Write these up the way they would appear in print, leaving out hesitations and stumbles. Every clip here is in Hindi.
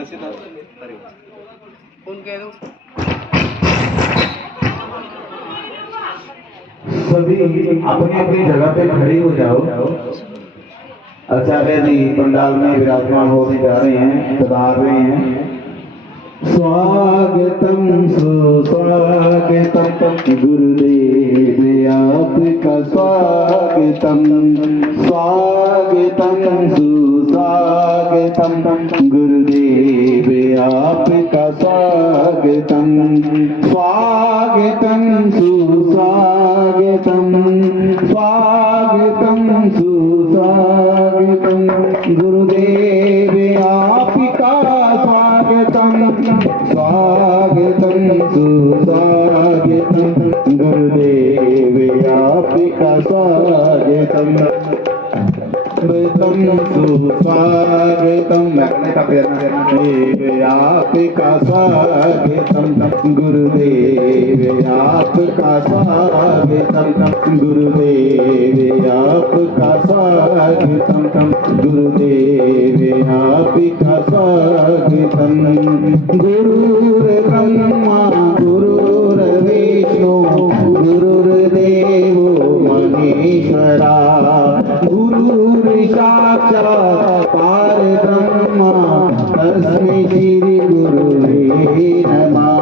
सभी अपनी अपनी जगह पे खड़े हो जाओ। आचार्य जी पंडाल में विराजमान होने जा रहे हैं, पधार रहे हैं। स्वागतम सुस्वागतम गुरुदेव आपका स्वागतम, स्वागतम सुस्वागतम गुरुदेव आपका स्वागतम, स्वागतम सुस्वागतम, स्वागतम सुस्वागतम गुरुदेव आपका स्वागतम, स्वागतम सुस्वागतम गुरुदेव आपका स्वागतम, स्वागतम सुस्वागतम आपका स्वागतम गुरुदेव आपका स्वागतम, गुरुदेव आपका स्वागतम, गुरुदेव आपका स्वागतम। गुरुर्ब्रह्मा गुरुर्विष्णु गुरुर्देवो महेश्वरा, गुरुर्साक्षात् परब्रह्म तस्मै श्री गुरुवे नमः।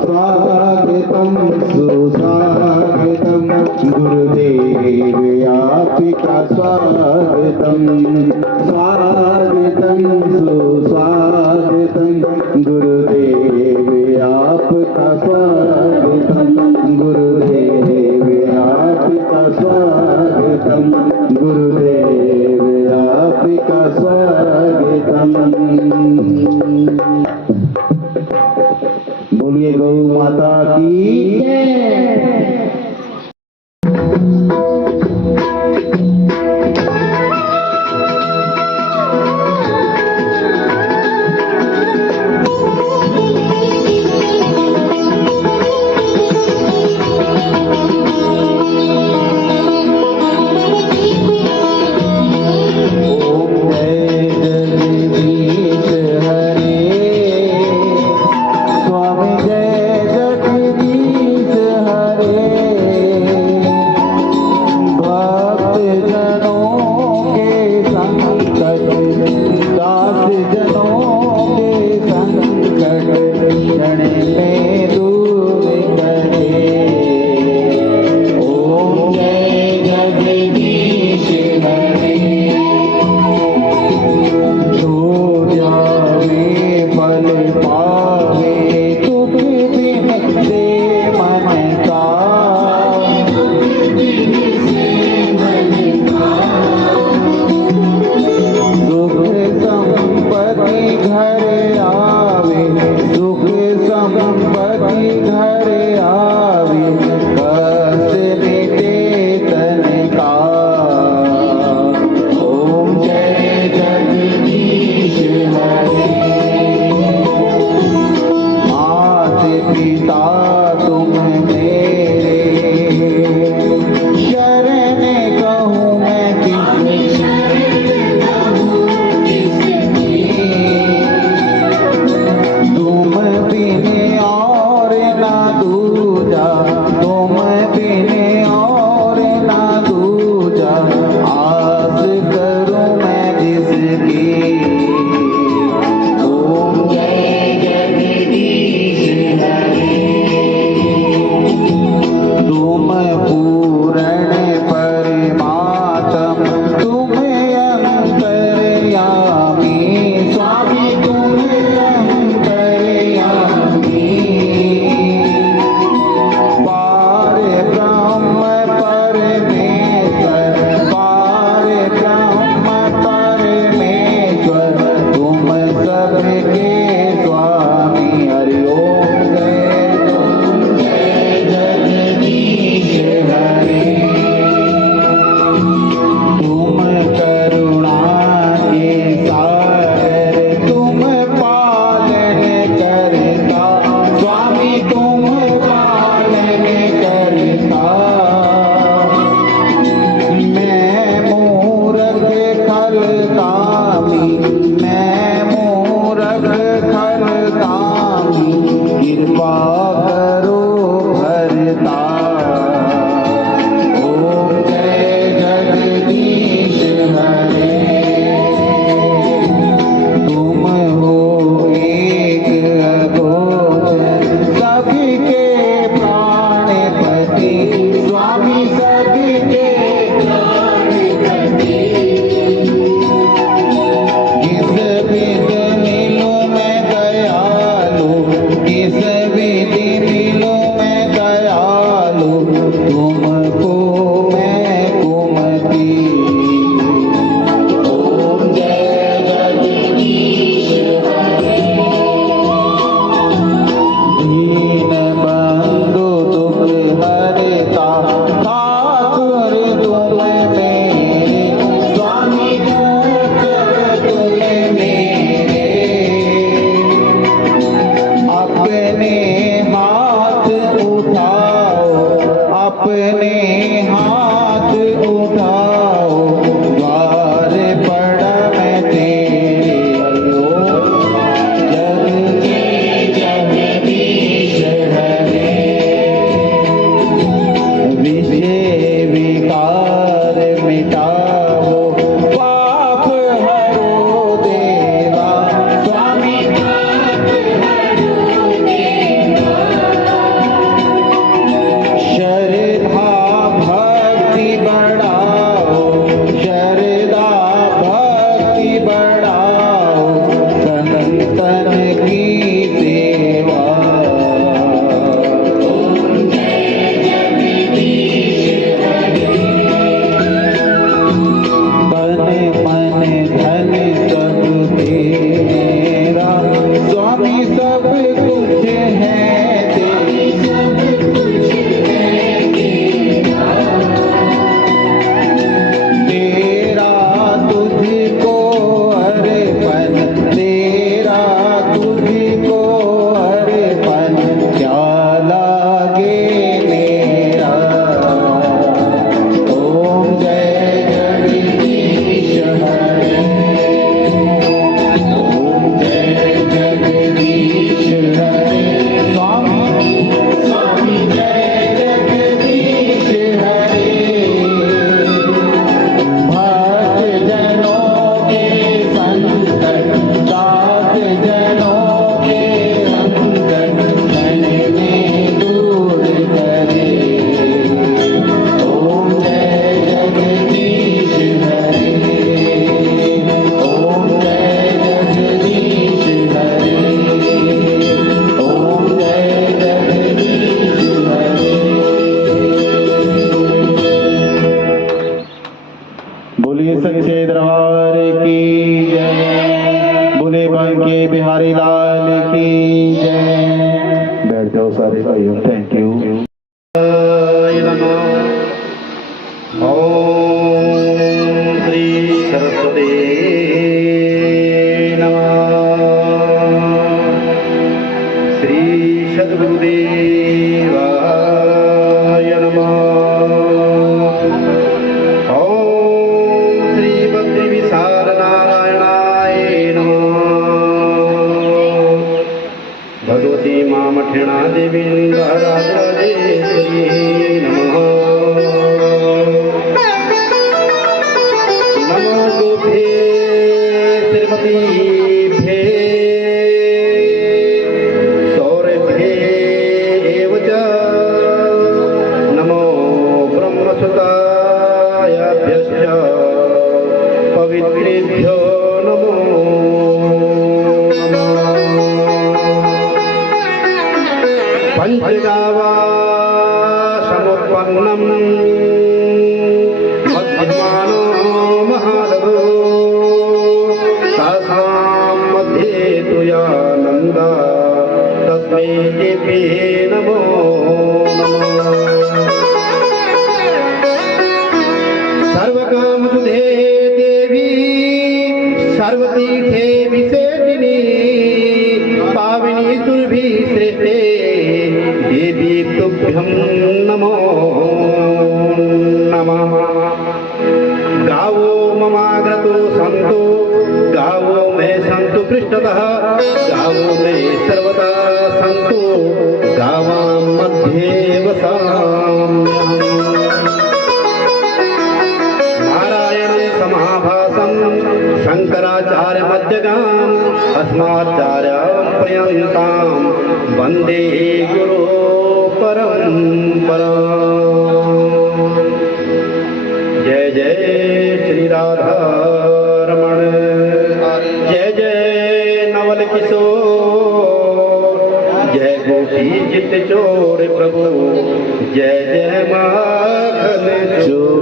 स्वागतम सुस्वागतम गुरुदेव आपका स्वागतम, स्वागतम सुस्वागतम गुरुदेव आपका स्वागतम, गुरुदेव आपका स्वागतम, गुरुदेव आपका स्वागतम। बोलिए गौ माता की जय। बोलिए सच्चे दरबार की जय, बोले बांके बिहारी लाल की जय। बैठ जाओ सारे भाइयों, थैंक यू। ओम श्री सरस्वती नमः। श्री सद्गुरुदेवाय नमः। ओम श्री भक्ति विशाल नारायणाय नमः। भगवती मां मठिणा देवी राजेश्वरी नमः। पवित्रेभ्यो नमो पंचगावा समुत्पन्नम मध्यमानो महादवो तासां मध्ये तुयानंदा तस्मै देवे नमो नमः। सर्वकामसुधे देवी सर्वतीर्थे विशेषिणी पाविनी सुरभि श्रेष्ठे देवी तुभ्यं नमो नमः। गावो ममाग्रतो सन्तो गावो मे सन्तु पृष्ठतः गावो मे सर्वदा सन्तु गावां मध्ये वसाम्यहम्। शंकराचार्य मध्यगाम अस्माचार्य पर्यंतां वंदे गुरु परंपरा। जय जय श्री राधा रमण, जय जय नवल किशोर, जय गोपी जित चोर प्रभु, जय जय माखन चोर।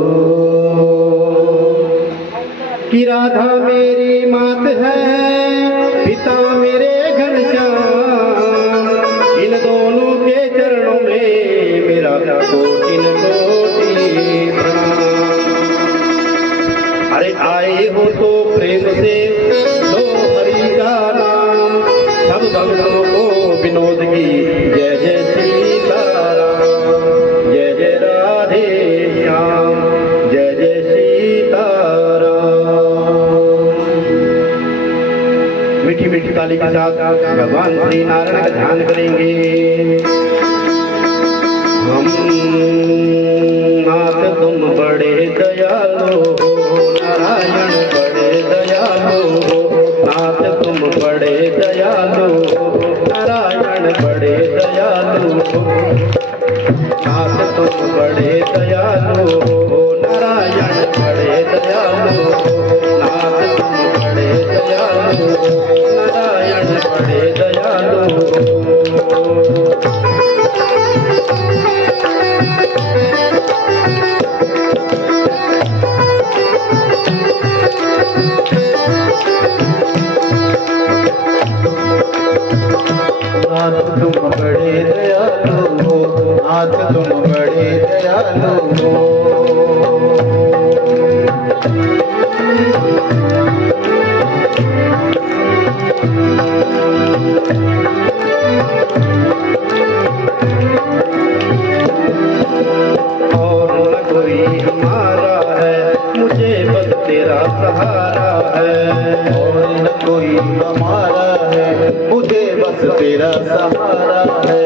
कि राधा मेरी मात है पिता मेरे घनश्याम, इन दोनों के चरणों में मेरा कोटि प्रणाम। अरे आए हो तो प्रेम से लो हरि का नाम, सब भक्तों को विनोद की जय जय सीताराम, जय जय राधे श्याम, जय जय सीताराम। मीठी मीठी ताली के साथ भगवान श्री नारायण का ध्यान करेंगे। हम नाथ तुम बड़े दयालु, नारायण बड़े दयालु, नाथ तुम बड़े दयालु, नारायण बड़े दयालु, नाथ तुम बड़े दयालु, नारायण बड़े दयालु, नाथ तुम बड़े दयालु, नारायण बड़े दयालु। नाथ तुम बड़े दयालु हो, नाथ तुम बड़े दयालु हो। और न कोई हमारा है, मुझे बस तेरा सहारा है। और न कोई हमारा है, मुझे बस तेरा सहारा है।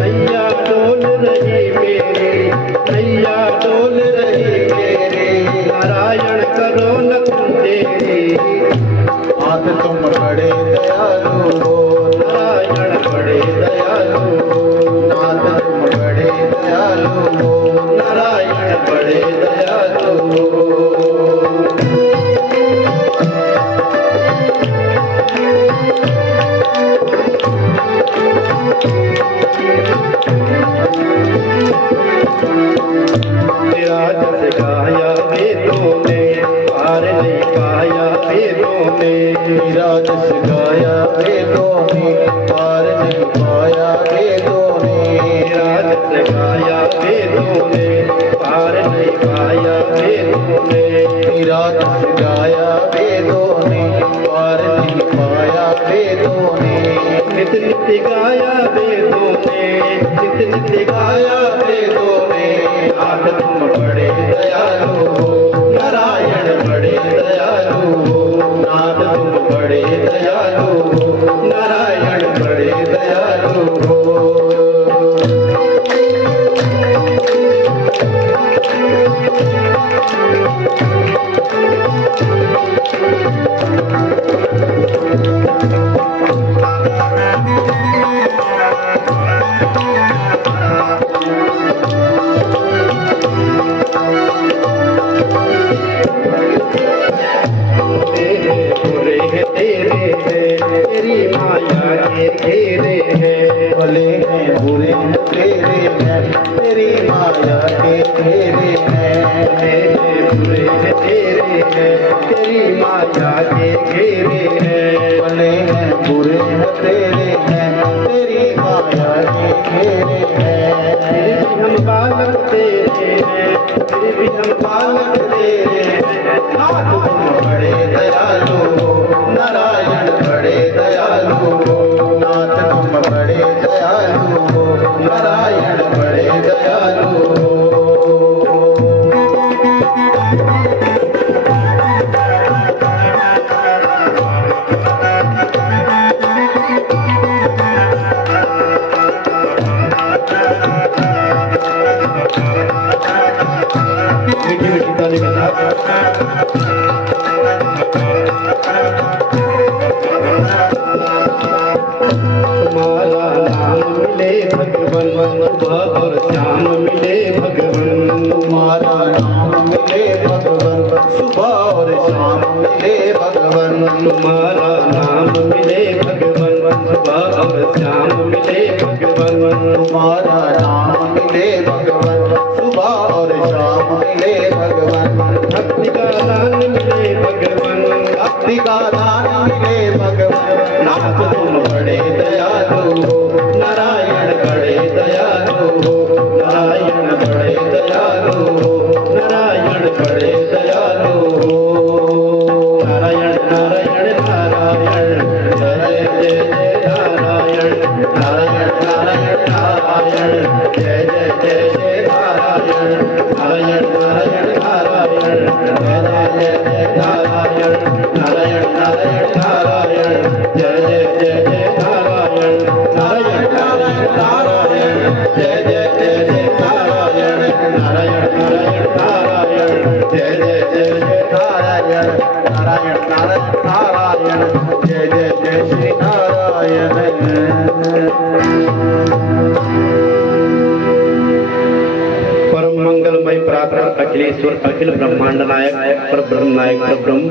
नैया डोल रही मेरी, नैया डोल रही मेरी, नारायण करो न तुम तेरी। नाथ तुम बड़े दयालु हो, नारायण बड़े दयालु हो, नाथ तुम बड़े दयालु हो, नारायण बड़े दयालु हो। तेरा जस गाया वेदों ने, जस गाया वेदों ने पार नहीं पाया वेदों ने, मेरा जस गाया वेदों ने पार नहीं पाया वेदों ने, मेरा जस गाया वेदों ने पार नहीं पाया वेदों ने, नित नित्य गाया वेदों ने, नित नित्य गाया वेदों ने। नाथ तुम बड़े दयालु हो, नारायण बड़े दयालु हो, नाथ तुम बड़े दयालु हो, नारायण बड़े दयालु हो। तेरी माया के घेरे हैं, भले हैं बुरे हैं तेरे हैं, तेरी माया के घेरे हैं, भले हैं बुरे हैं तेरे हैं, तेरी माया के घेरे हैं, भले हैं बुरे हैं तेरे हैं, तेरी माया के घेरे हैं। फिर भी हम बालक तेरे हैं, फिर भी हम बालक तेरे हैं। नाथ तुम बड़े दयालु हो, नारायण बड़े दयालु हो, नाथ तुम बड़े दयालु हो, नारायण बड़े दयालु हो। मीठी मीठी ताली के साथ तुम्हारा नाम मिले भगवन, सुबह और शाम मिले भगवन, तुम्हारा नाम मिले भगवन, सुबह और शाम मिले भगवन, तुम्हारा नाम मिले भगवन, सुबह और शाम मिले भगवन, तुम्हारा नाम मिले भगवन, सुबह और शाम मिले भगवन, भक्ति का दान मिले भगवन, भक्ति का दान मिले भगवन। नाथ तुम बड़े दयालु हो, नारायण बड़े दयालु हो, नारायण बड़े दयालु हो, नारायण बड़े दयालु हो। नारायण नारायण नारायण, जय जय जय नारायण, नारायण नारायण नारायण, जय जय जय जय नारायण, नारायण नारायण नारायण, जय जय जय नारायण, नारायण नारायण नारायण, जय जय जय जय नारायण, नारायण नारायण नारायण, जय जय जय जय नारायण, नारायण नारायण नारायण, जय जय जय जय नारायण नारायण नारायण नारायण, जय जय जय श्री नारायण। परम मंगलमय परात्पर अखिलेश्वर अखिल ब्रह्मांड नायक पर ब्रह्म नायक पर ब्रह्म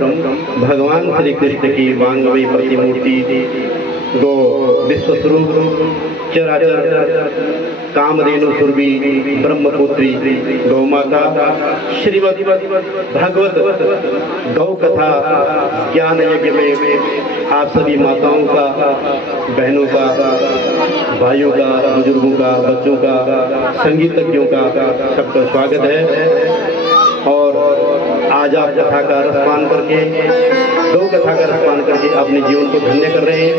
भगवान श्री कृष्ण की वांगमयी प्रतिमूर्ति गो विश्वस्वरूप चराचर कामधेनु सुरभि ब्रह्मपुत्री गौ माता श्रीमद भागवत गौ कथा ज्ञान यज्ञ में आप सभी माताओं का, बहनों का, भाइयों का, बुजुर्गों का, बच्चों का, संगीतज्ञों का सबका स्वागत है। और आज आप कथा का रसपान करके, गौ कथा का रसपान करके अपने जीवन को धन्य कर रहे हैं।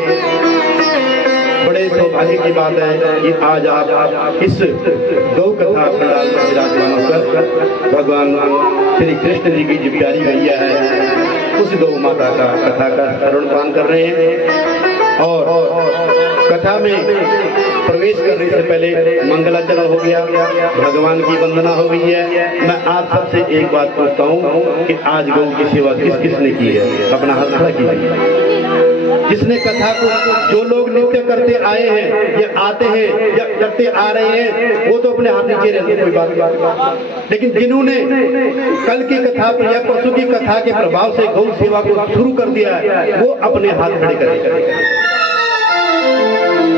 बड़े सौभाग्य की बात है कि आज आप इस गौ कथा पंडाल में विराजमान होकर भगवान श्री कृष्ण जी की जो प्यारी मैया है उस गौ माता का कथा का श्रवण कर रहे हैं। और कथा में प्रवेश करने से पहले मंगलाचरण हो गया, भगवान की वंदना हो गई है। मैं आप सबसे एक बात पूछता हूँ कि आज गौ की सेवा किस किसने की है? अपना हाथ खड़ा कीजिए। जिसने कथा को, जो लोग नित्य करते आए हैं या आते हैं या करते आ रहे हैं वो तो अपने हाथ नीचे रहते, कोई बात नहीं। लेकिन जिन्होंने कल की कथा या परसों की कथा के प्रभाव से गौ सेवा को शुरू कर दिया है वो अपने हाथ खड़े करें।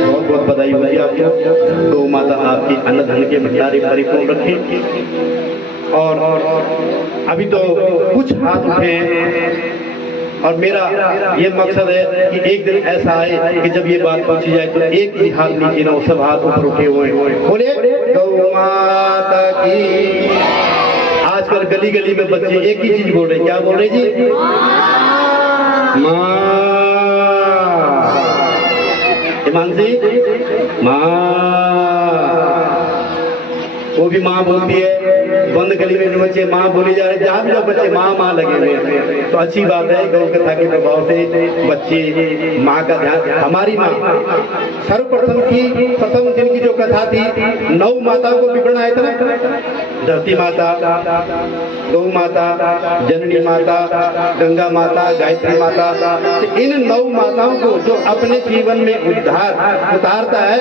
बहुत बहुत बधाई होगी आपको। गौ माता आपकी अन्न धन के भंडारे परिपूर्ण रखें। और अभी तो कुछ हाथ उठे हैं और मेरा ये मकसद है कि एक दिन ऐसा आए कि जब ये बात पूछी जाए तो एक ही हाथ नीचे ना, सब हाथ ऊपर उठे हुए बोले गौ माता की। आजकल गली गली में बच्चे एक ही चीज बोल रहे, क्या बोल रहे जी? माँ। मानसी माँ, वो भी माँ बोलती है। बंद गली में जो बच्चे माँ बोली जा रहे, जहाँ भी जो बच्चे माँ माँ लगे हुए हैं, तो अच्छी बात है। गौ कथा के प्रभाव से बच्चे माँ का ध्यान, हमारी माँ प्रथम दिन की जो कथा थी, 9 माताओं को विवरण आया था ना, धरती माता, गौ माता, जननी माता, गंगा माता, गायत्री माता। तो इन 9 माताओं को जो अपने जीवन में उतारता है,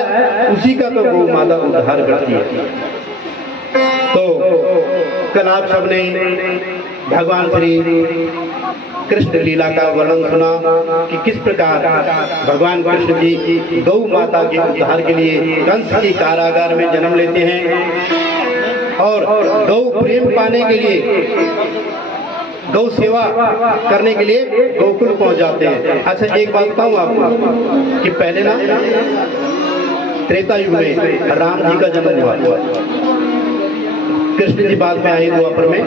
उसी का तो गौ माता उद्धार करती है। तो कल आप सबने भगवान श्री कृष्ण लीला का वर्णन सुना कि किस प्रकार भगवान कृष्ण जी गौ माता के उद्धार के लिए कंस के कारागार में जन्म लेते हैं और गौ प्रेम पाने के लिए, गौ सेवा करने के लिए गोकुल पहुंच जाते हैं। अच्छा, एक बात बताऊं आपको कि पहले ना त्रेता युग में राम जी का जन्म हुआ, कृष्ण जी बाद में आए द्वापर में।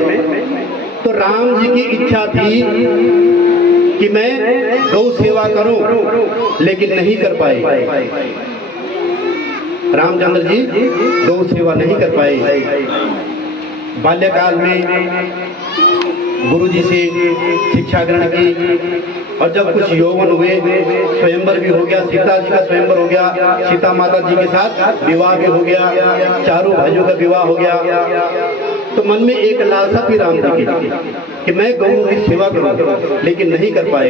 तो राम जी की इच्छा थी कि मैं गौ सेवा करूं, लेकिन नहीं कर पाए। रामचंद्र जी गौ सेवा नहीं कर पाए। बाल्यकाल में गुरु जी से शिक्षा ग्रहण की और जब कुछ यौवन हुए, स्वयंवर भी हो गया, सीता जी का स्वयंवर हो गया, सीता माता जी के साथ विवाह भी हो गया, चारों भाइयों का विवाह हो गया। तो मन में एक लालसा थी राम जी की कि मैं गौ की सेवा करूं, लेकिन नहीं कर पाए।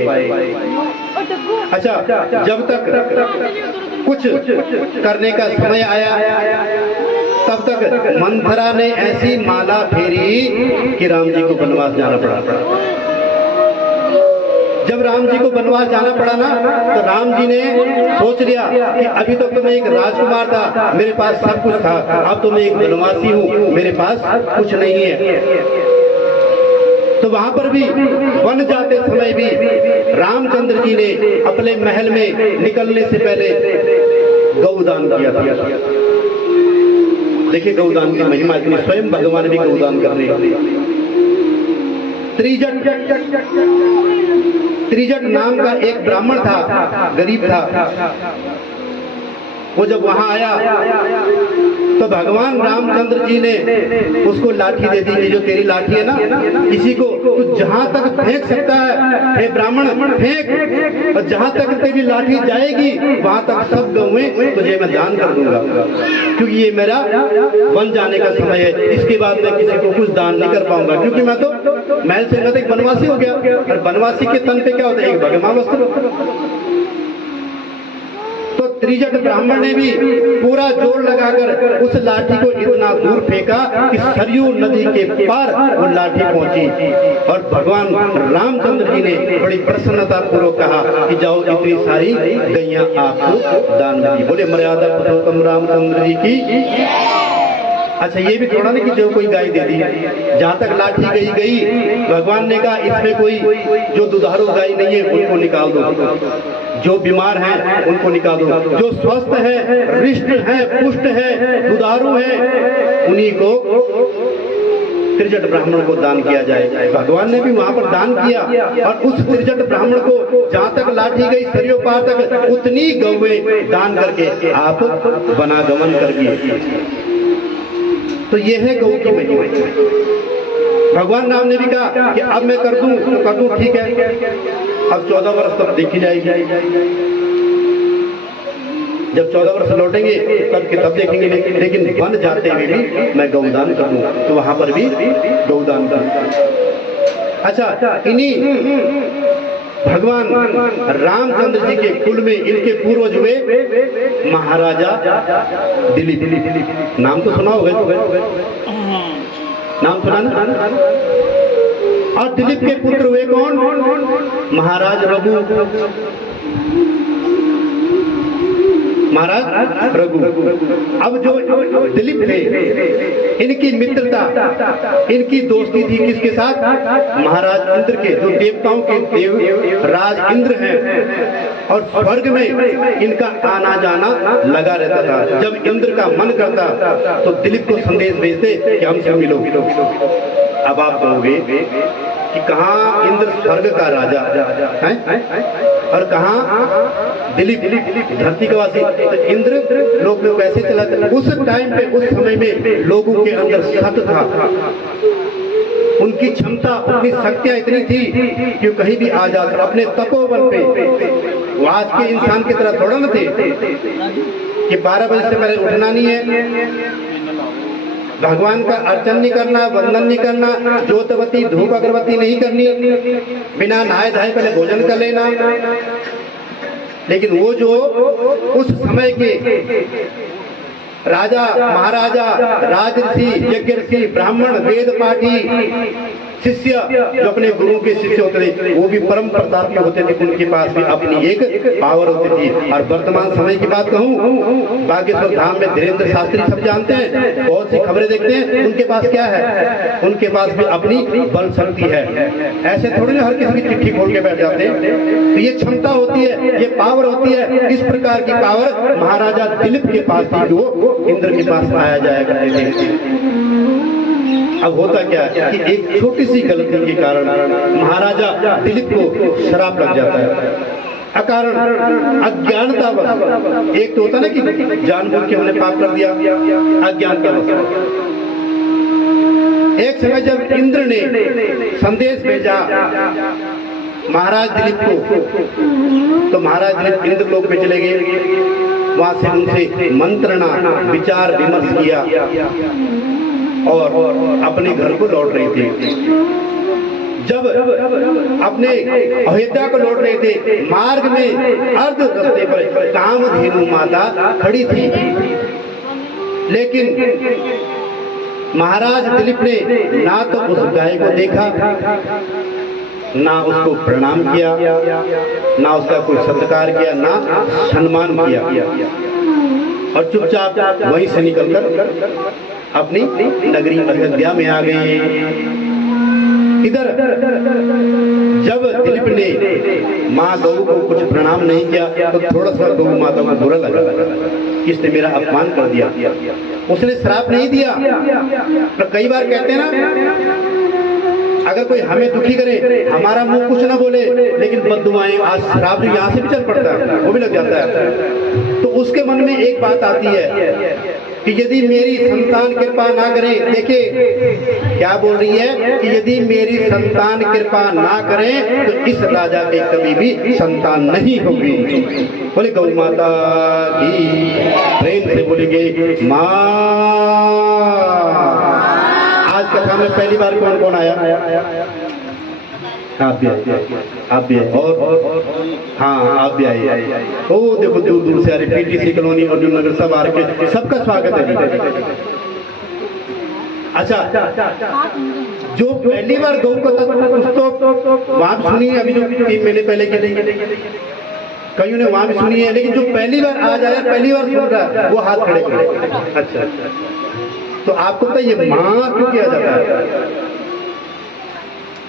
अच्छा, जब तक कुछ करने का समय आया, तब तक मंथरा ने ऐसी माला फेरी कि राम जी को वनवास जाना पड़ा। जब राम जी को वनवास जाना पड़ा ना, तो राम जी ने सोच लिया कि अभी तक तो मैं एक राजकुमार था, मेरे पास सब कुछ था, अब तो मैं एक वनवासी हूँ, मेरे पास कुछ नहीं है। तो वहां पर भी वन जाते समय भी रामचंद्र जी ने अपने महल में निकलने से पहले गौदान किया था। देखिए गौदान की महिमा इतनी, स्वयं भगवान भी गौदान कर रहे हैं। त्रिजट नाम का एक ब्राह्मण था, गरीब था। वो जब वहां आया तो भगवान रामचंद्र जी ने उसको लाठी दे दी, जो तेरी लाठी है ना, इसी को तू जहां तक फेंक सकता है, हे ब्राह्मण फेंक, और जहां तक तेरी लाठी जाएगी वहां तक सब गौएं तुझे मैं दान कर दूंगा, क्योंकि ये मेरा वन जाने का समय है। इसके बाद मैं किसी को कुछ दान नहीं कर पाऊंगा, क्योंकि मैं तो महल से मैं तो एक वनवासी हो गया, और वनवासी के तन पे क्या होता है? एक भगमा वस्त्र। तो त्रिजट ब्राह्मण ने भी पूरा जोर लगाकर उस लाठी को इतना दूर फेंका कि सरयू नदी के पार वो लाठी पहुंची, और भगवान रामचंद्र जी ने बड़ी प्रसन्नता पूर्वक कहा कि जाओ, इतनी सारी गैया आपको दान दी। बोले मर्यादा पुरुषोत्तम रामचंद्र जी की। अच्छा, ये भी थोड़ा नहीं कि जो कोई गाय दे दी, जहाँ तक लाठी गई, भगवान ने कहा इसमें कोई जो दुधारू गाय नहीं है उनको निकाल दो, जो बीमार हैं उनको निकाल दो, जो स्वस्थ है, हृष्ट है, पुष्ट है, दुधारू है, उन्हीं को त्रिजट ब्राह्मण को दान किया जाए। भगवान ने भी वहां पर दान किया, और उस त्रिजट ब्राह्मण को जहाँ तक लाठी गई सरयू पार तक, उतनी गौएं दान करके आप वनागमन कर दिए। तो ये है गौ की महिमा। भगवान राम ने भी कहा कि अब मैं कर दूं तो कर दूं, ठीक है, अब 14 वर्ष तक देखी जाएगी। जब 14 वर्ष लौटेंगे तब देखेंगे, लेकिन वन जाते हुए भी मैं गौदान कर दूं, तो वहां पर भी गौदान कर। अच्छा, इन्हीं भगवान रामचंद्र जी के कुल में इनके पूर्वज हुए महाराजा दिलीप। नाम तो सुना होगा, नाम सुना ना? और दिलीप के पुत्र हुए कौन? महाराज रघु। महाराज रघु। अब जो दिलीप थे, इनकी मित्रता, इनकी दोस्ती थी किसके साथ? महाराज इंद्र के, जो देवताओं के देव राज इंद्र हैं, और स्वर्ग में इनका आना जाना लगा रहता था। जब इंद्र का मन करता तो दिलीप को संदेश भेजते कि हमसे मिलो। अब आप कहोगे कि कहाँ इंद्र स्वर्ग का राजा है और कहाँ दिलीप धरती का वासी। तो इंद्र लोक में कैसे चला था? उस टाइम पे, उस समय में लोगों के अंदर सत था, उनकी क्षमता, उनकी शक्तियां इतनी थी कि कहीं भी आ जाते अपने तपोबल पे। वो आज के इंसान की तरह थोड़ा न थे कि 12 बजे से पहले उठना नहीं है, भगवान का अर्चन नहीं करना, वंदन नहीं करना, ज्योतवती धूप अगरबत्ती नहीं करनी, बिना नहाए धाए पहले भोजन कर लेना। लेकिन वो जो उस समय के राजा महाराजा, राजऋषि, यज्ञ ऋषि, ब्राह्मण, वेद पाठी, शिष्य, जो अपने गुरु के शिष्य होते थे, वो भी परम प्रतापी होते थे। उनके पास भी अपनी एक पावर होती थी। और वर्तमान समय की बात कहूँ, बागेश्वर धाम में धीरेन्द्र शास्त्री सब जानते हैं, बहुत सी खबरें देखते हैं। उनके पास क्या है? उनके पास भी अपनी बल शक्ति है। ऐसे थोड़ी ना हर किसी की चिट्ठी खोल के बैठ जाते हैं। तो ये क्षमता होती है, ये पावर होती है। इस प्रकार की पावर महाराजा दिलीप के पास थी, जो इंद्र के पास आया जाया करते थे। अब होता क्या है कि एक छोटी सी गलती के कारण महाराजा दिलीप को शराप लग जाता है, अकारण अज्ञानतावश। एक तो होता ना कि जानबूझ के हमने पाप कर दिया, अज्ञानतावश। एक समय जब इंद्र ने संदेश भेजा महाराज दिलीप को, तो महाराज दिलीप इंद्र लोक में चले गए। वहां से उनसे मंत्रणा, विचार विमर्श किया और अपने घर को लौट रहे थे। जब अपने अयोध्या को लौट रहे थे, मार्ग में अर्ध रास्ते पर कामधेनु माता खड़ी थी। लेकिन महाराज दिलीप ने ना तो उस गाय को देखा, ना उसको प्रणाम किया, ना उसका कोई सत्कार किया, ना सम्मान किया, और चुपचाप वहीं से निकलकर अपनी नगरी अयोध्या में आ गए। इधर जब दिलीप ने माँ गौ को कुछ प्रणाम नहीं किया तो थोड़ा सा गौ माता को बुरा लगा, किसने मेरा अपमान कर दिया। उसने श्राप नहीं दिया, पर कई बार कहते हैं ना, अगर कोई हमें दुखी करे, हमारा मुंह कुछ ना बोले, लेकिन बद्दुआएं, आज श्राप जो यहाँ से भी चल पड़ता है, वो भी लग जाता है। तो उसके मन में एक बात आती है कि यदि मेरी संतान कृपा ना करे, देखिए क्या बोल रही है कि यदि मेरी संतान कृपा ना करे तो इस राजा के कभी भी संतान नहीं होगी। बोले गौ माता की, प्रेम से बोलेंगे माँ। आज कथा में पहली बार कौन कौन आया? आप भी आए, आप भी आए, और हाँ आप भी आए। ओ देखो दूर दूर से आ रहे, पीटीसी कॉलोनी, अर्जुन नगर, सब आ रहे, सबका स्वागत है। अच्छा, जो पहली बार गौ को तो वहां भी सुनी है, अभी जो 3 महीने पहले की कईयों ने वहां भी सुनी है, लेकिन जो पहली बार आ जाए, पहली बार सुन रहा है, वो हाथ खड़े करे। अच्छा, तो आपको पता ये माँ क्यों किया जाता है?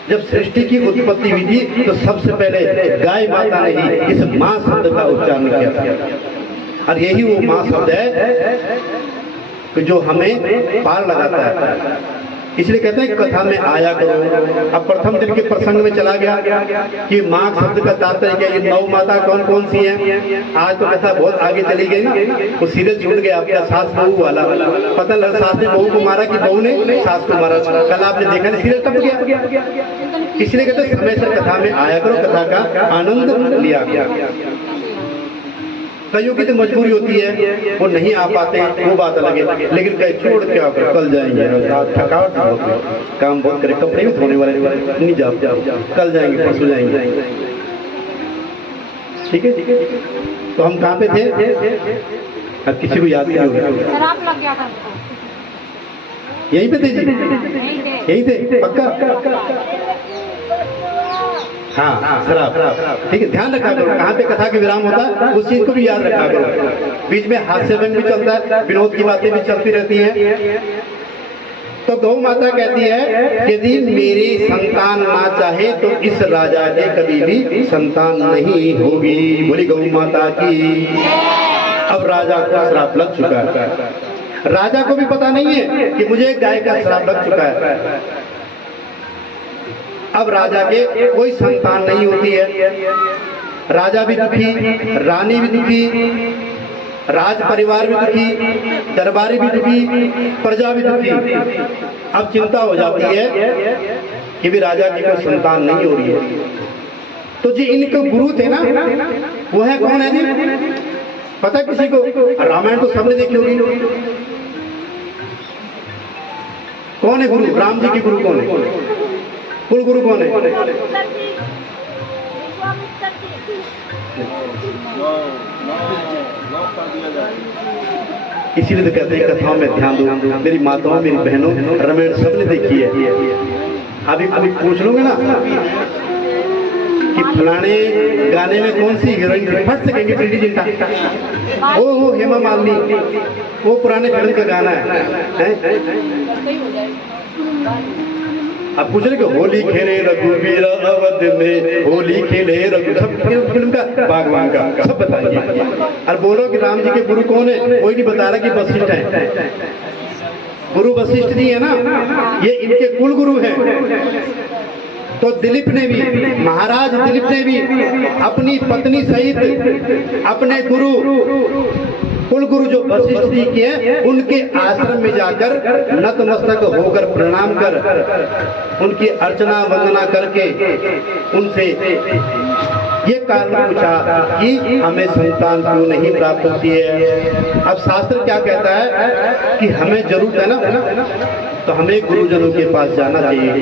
जब सृष्टि की उत्पत्ति हुई थी तो सबसे पहले गाय माता ने ही इस माँ शब्द का उच्चारण किया था, और यही वो माँ शब्द है कि जो हमें पार लगाता है। इसलिए कहते हैं कथा में आया करो। अब प्रथम दिन के प्रसंग में चला गया कि माँ शब्द का तात्पर्य क्या, ये 9 माता कौन कौन सी हैं। आज तो कथा बहुत आगे चली गई ना, वो सीरियल छूट गया आपका सास बहू वाला। पता लगा सास ने बहू को मारा कि बहू ने सास को मारा। कल आपने देखा ना, सीरियल टप गया। इसलिए कहते समय से कथा में आया करो, कथा का आनंद लिया गया। कईयों की तो मजबूरी होती है, वो नहीं आ पाते हैं, वो बात अलग है। लेकिन कहीं छोड़ के आप कल जाएंगे, थकावट बहुत है, काम बहुत करे, कपड़े भी धोने वाले नहीं, जाओ कल जाएंगे, परसों जाएंगे। ठीक है, ठीक है। तो हम कहाँ पे थे? अब किसी को याद नहीं होगा। शराब लग गया था। यहीं पे थे जी, यहीं थे पक्का। हाँ शराब, ठीक है, ध्यान रखा करो कहाँ पे कथा के विराम होता है, उस चीज को भी याद रखा करो। बीच में हास्य व्यंग भी चलता है, विनोद की बातें भी चलती रहती हैं। तो गौ माता कहती है यदि मेरी संतान ना चाहे तो इस राजा के कभी भी संतान नहीं होगी। बोली गौ माता की। अब राजा का श्राप लग चुका है, राजा को भी पता नहीं है कि मुझे गाय का श्राप लग चुका है। अब राजा के कोई संतान नहीं होती है, राजा भी दुखी, रानी भी दुखी, राज परिवार भी दुखी, दरबारी भी दुखी, प्रजा भी दुखी। अब चिंता हो जाती है कि भी राजा की कोई संतान नहीं हो रही है। तो जी इनके गुरु थे ना, वो है कौन है जी, पता किसी को? रामायण तो सबने देखी होगी। कौन है गुरु? राम जी के गुरु कौन है? कुल गुरु कौन है? इसीलिए तो कहते हैं कथाओं में ध्यान दो। मेरी माताओं, मेरी बहनों, रामायण सबने देखी है। अभी पूछ लोगे ना कि फलाने गाने में कौन सी हीरोइन थी, फट सकेंगे प्रीति जिंटा। ओ हेमा मालिनी, वो पुराने फिल्म का गाना है। अब पूछ रहे कि होली खेले रघुवीर अवध में, होली खेले रघु, सब फिल्म का, बागवान का, सब बताइए। और बोलो कि राम जी के गुरु कौन है? कोई नहीं बता रहा कि वशिष्ठ है। गुरु वशिष्ठ जी है ना, ये इनके कुल गुरु हैं। तो दिलीप ने भी, महाराज दिलीप ने भी अपनी पत्नी सहित अपने गुरु, कुल गुरु जो वशिष्ठ जी के हैं, उनके आश्रम में जाकर नतमस्तक होकर प्रणाम कर उनकी अर्चना वंदना करके उनसे ये कारण पूछा कि हमें संतान क्यों नहीं प्राप्त होती है। अब शास्त्र क्या कहता है कि हमें जरूरत है ना, तो हमें गुरुजनों के पास जाना चाहिए,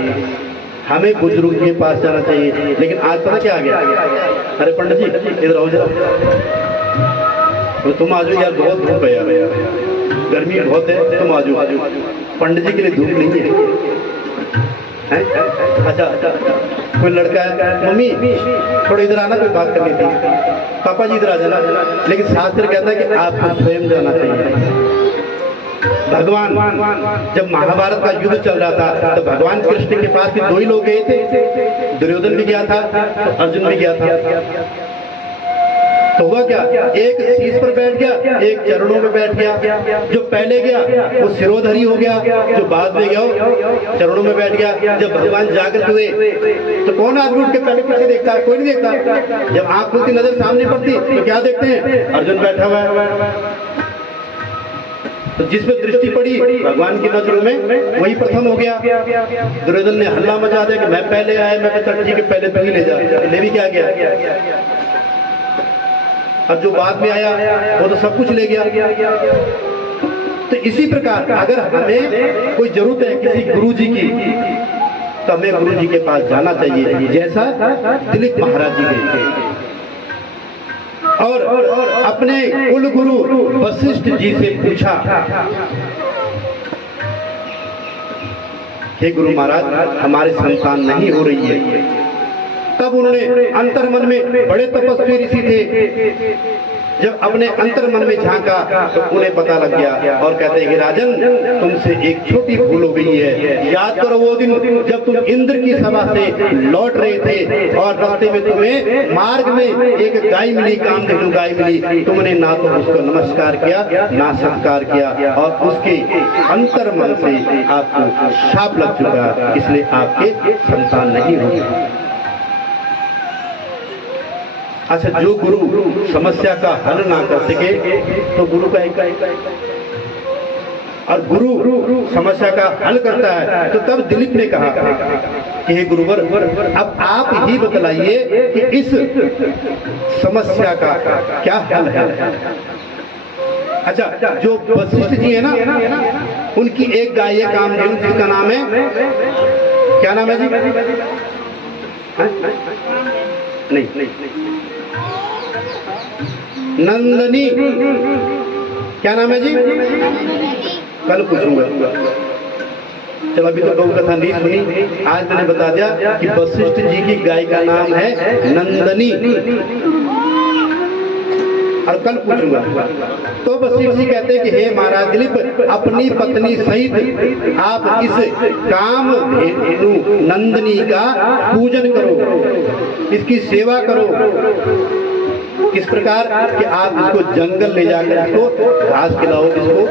हमें बुजुर्गों के पास जाना चाहिए। लेकिन आज पता क्या आ गया? अरे पंडित जी इधर आओ जरा, तो तुम आ जाओ यार, बहुत धूप है यार, गर्मी बहुत है, तुम आ जाओ। पंडित जी के लिए धूप नहीं है। अच्छा, कोई लड़का है, मम्मी थोड़ा इधर आना, कोई बात करनी थी, पापा जी इधर आ जाना। लेकिन शास्त्र कहता है कि आपको स्वयं जाना चाहिए। भगवान जब महाभारत का युद्ध चल रहा था तो भगवान कृष्ण के पास भी दो ही लोग गए थे, दुर्योधन भी गया था, तो अर्जुन भी गया था। तो हुआ क्या, एक शीश पर बैठ गया, एक चरणों में बैठ गया। जो पहले गया वो सिरोधरी हो गया, जो बाद में गया चरणों में बैठ गया। जब भगवान जागृत हुए तो कौन आदमी उठ के पहले पीछे देखता है? कोई नहीं देखता। जब आंख खुलती, नजर सामने पड़ती तो क्या देखते हैं? अर्जुन बैठा हुआ है। तो जिसमें दृष्टि पड़ी भगवान की नजरों में, वही प्रथम हो गया। दुर्योधन ने हल्ला मचा दिया कि मैं पहले आया, मैं चरण जी के पहले तू ही ले जा। ले भी क्या गया? अब जो बाद में आया वो तो सब कुछ ले गया। तो इसी प्रकार अगर हमें कोई जरूरत है किसी गुरु जी की, तो हमें गुरु जी के पास जाना चाहिए, जैसा दिलीप महाराज जी गए और अपने कुल गुरु वशिष्ठ जी से पूछा, हे गुरु महाराज हमारे संतान नहीं हो रही है। तब उन्होंने अंतर मन में, बड़े तपस्वी ऋषि थे, जब अपने अंतर मन में झांका तो उन्हें पता लग गया और कहते हैं कि राजन तुमसे एक छोटी भूल हो गई है। याद करो वो दिन जब तुम इंद्र की सभा से लौट रहे थे और रास्ते में तुम्हें मार्ग में एक गाय मिली, कामधेनु गाय मिली, तुमने ना तो उसको नमस्कार किया ना सत्कार किया और उसके अंतर मन से आपको शाप लग चुका, इसलिए आपके संतान नहीं होगी। अच्छा, जो गुरु समस्या का हल ना कर सके तो गुरु का एक, और गुरु समस्या का हल करता है। तो तब दिलीप ने कहा कि हे गुरुवर, अब आप ही बतलाइए कि इस समस्या का क्या हल है। अच्छा, जो वशिष्ठ जी है ना, उनकी एक गाय है कामधेनु, जिसका नाम है, क्या नाम है जी? नहीं, नंदनी। क्या नाम है जी? कल पूछूंगा। चलो अभी तो गौ कथा नहीं सुनी, आज मैंने बता दिया कि वशिष्ठ जी की गाय का नाम है नंदनी, और कल पूछूंगा। तो वशिष्ठ जी कहते हैं कि हे महाराज दिलीप, अपनी पत्नी सहित आप इस काम धेनु नंदनी का पूजन करो, इसकी सेवा करो। किस प्रकार कि आप इसको जंगल ले जाकर इसको घास खिलाओ, इसको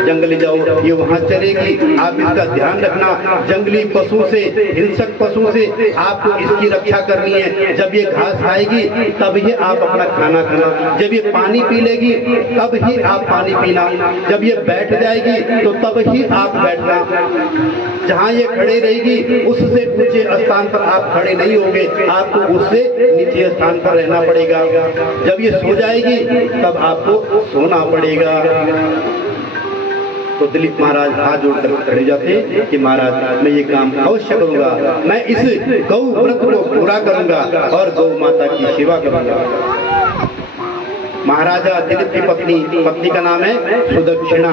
जंगल ले जाओ, ये वहां चलेगी। आप इसका ध्यान रखना, जंगली पशु से, हिंसक पशु से आपको इसकी रक्षा करनी है। जब ये घास खाएगी तब ही आप अपना खाना खाना, जब ये पानी पी लेगी तब ही आप पानी पीना, जब ये बैठ जाएगी तो तब ही आप बैठना। जहाँ ये खड़े रहेगी उससे ऊंचे स्थान पर आप खड़े नहीं होंगे, आपको उससे नीचे स्थान पर रहना पड़ेगा। जब ये सो जाएगी तब आपको सोना पड़ेगा। तो दिलीप महाराज हाथ जोड़कर खड़े जाते कि महाराज मैं ये काम अवश्य करूंगा, मैं इस गौ व्रत को पूरा करूंगा और गौ माता की सेवा करूंगा। महाराजा दिलीप की पत्नी का नाम है सुदक्षिणा।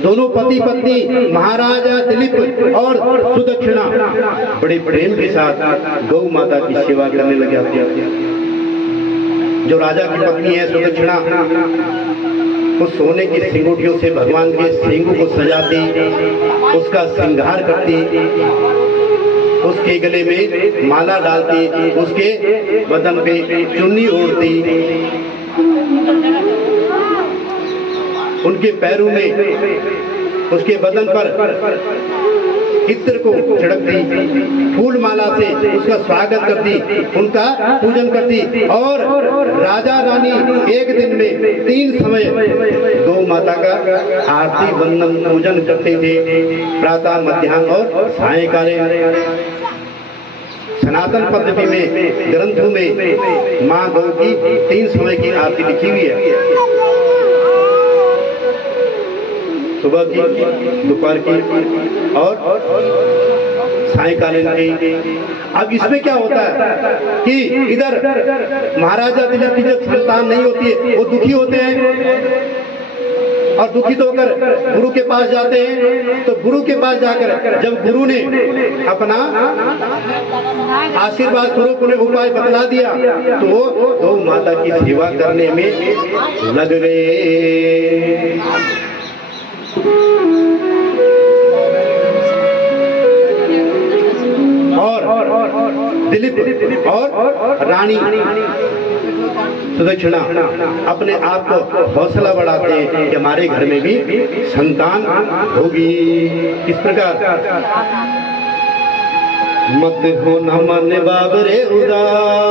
दोनों पति पत्नी महाराजा दिलीप और सुदक्षिणा बड़े प्रेम के साथ गौ माता की सेवा करने लग जाते हैं। जो राजा की पत्नी है सुदक्षिणा, वो सोने की सिंगोटियों से भगवान के सिंगों को सजाती, उसका श्रृंगार करती, उसके गले में माला डालती, उसके बदन पे चुन्नी ओढ़ती, उनके पैरों में, उसके बदन पर इत्र को छिड़कती, फूल माला से उसका स्वागत करती, उनका पूजन करती। और राजा रानी एक दिन में 3 समय गौ माता का आरती वंदन पूजन करते थे, प्रातः मध्याह्न और सायंकाल। सनातन पद्धति में ग्रंथों में माँ गौ की 3 समय की आरती लिखी हुई है, सुबह की, दोपहर की और सायंकालीन की। अब इसमें क्या होता है कि इधर महाराजा दिलीप की जब संतान नहीं होती है वो दुखी होते हैं और दुखित होकर गुरु के पास जाते हैं। तो गुरु के पास जाकर जब गुरु ने अपना आशीर्वाद स्वरूप उन्हें उपाय बतला दिया तो वो गौ माता की सेवा करने में लग गए। और दिलीप और रानी सुदक्षिणा अपने आप को हौसला बढ़ाते हैं कि हमारे घर में भी संतान होगी। किस प्रकार? मत हो न मन बाबरे उदास,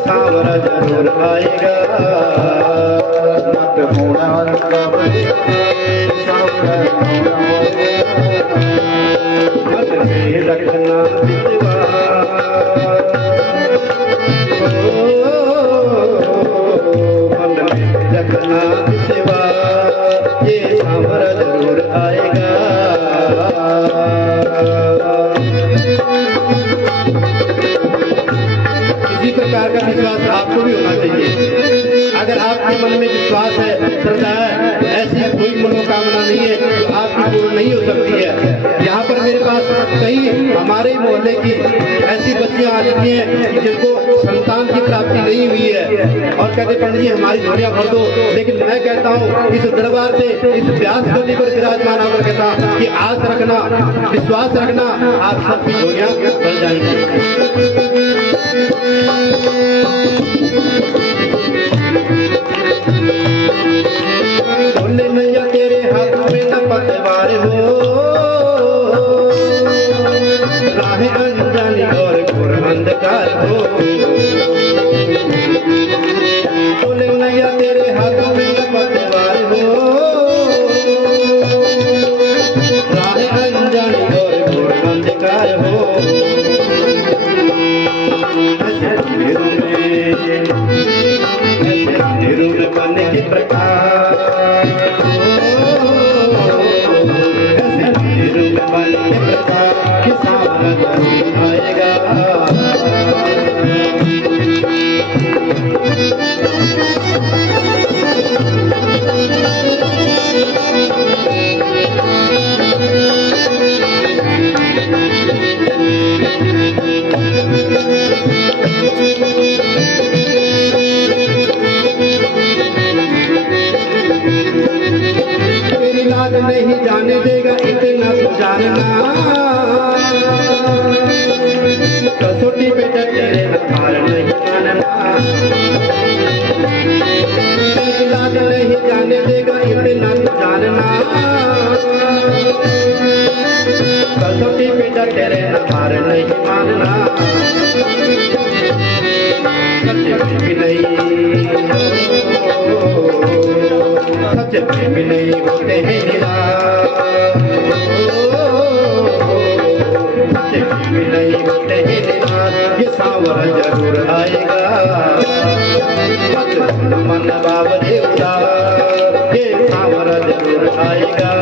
सांवरा जरूर आएगा। मत होना मत से रखना मन में रखना सिवा, ये सांवरा जरूर आएगा। इसी प्रकार का विश्वास आपको भी होना चाहिए। अगर आपके मन में विश्वास है, श्रद्धा है, ऐसी कोई मनोकामना नहीं है तो आपकी पूर्ण नहीं हो सकती है। यहाँ पर मेरे पास कई हमारे मोहल्ले की ऐसी बच्चियां आ चुकी हैं जिनको संतान की प्राप्ति नहीं हुई है और कहते पंडित जी हमारी झोलियां भर दो। लेकिन मैं कहता हूँ इस दरबार से, इस व्यास गद्दी पर विराजमान होकर कहता हूँ कि आस रखना, विश्वास रखना, आप सबकी झोलियां भर जाएंगी। बोले नैया तेरे हाथ में न पतवार हो, राह अनजानी और घोर अंधकार हो। बोले नैया तेरे हाथ में न पतवार हो, राह अनजानी और घोर अंधकार हो। अंधेरों में बन के प्रकाश, ऐसे अंधेरों में बन के प्रकाश के सामने जरूर आएगा। तेरी लाज नहीं जाने देगा इतना तो जानना, कसौटी पे तेरे हार नहीं मानना। तेरी लाज नहीं जाने देगा इतना तो जानना, कसौटी पे तेरे हार नहीं मानना। सच्चे प्रेमी नहीं, सच्चे प्रेमी नहीं होते हैं निराश, सच्चे प्रेमी नहीं होते हैं निराश। ये सांवरा जरूर आएगा, मत मन बाबरे उदास, ये सांवरा जरूर आएगा।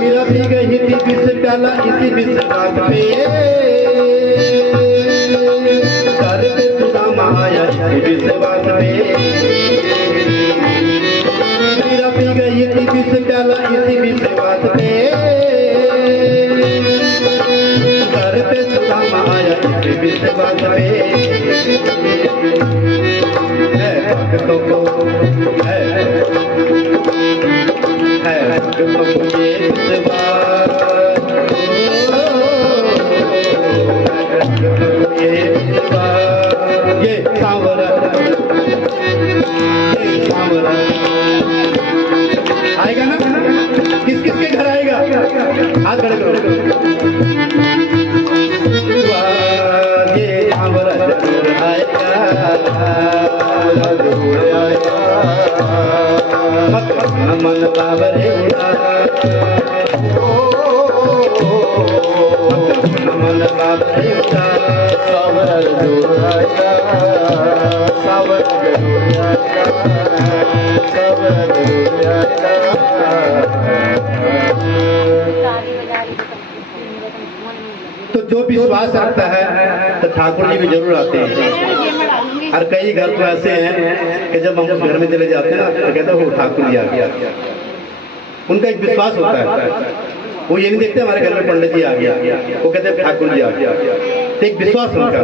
मेरा पी गई थी विष प्याला इसी विश्वास पे, घर पे सुदामा आया इसी विश्वास पे। मेरा पी गई थी विष प्याला इसी विश्वास पे, घर पे सुदामा आया इसी विश्वास पे। है भक्तों को है भक्तों को ये विश्वास, ये विश्वास, ये सांवरा, ये सांवरा आएगा ना। किस किस के घर आएगा? हाथ खड़े करो। ये सांवरा जरूर आएगा, जरूर आएगा। मन बाबरे उड़ा, मन बाबरे उड़ा, सांवरा जरूर आएगा, सांवरा जरूर आएगा, सांवरा जरूर आएगा। तो जो विश्वास रखता है तो ठाकुर जी भी जरूर आते हैं। और कई घर तो ऐसे हैं कि जब हम घर में चले जाते हैं ना तो कहते हैं वो ठाकुर जी आ गया। उनका एक विश्वास होता है, वो ये नहीं देखते हमारे घर में पंडित जी आ गया, वो कहते हैं ठाकुर जी आ गया। तो एक विश्वास उनका,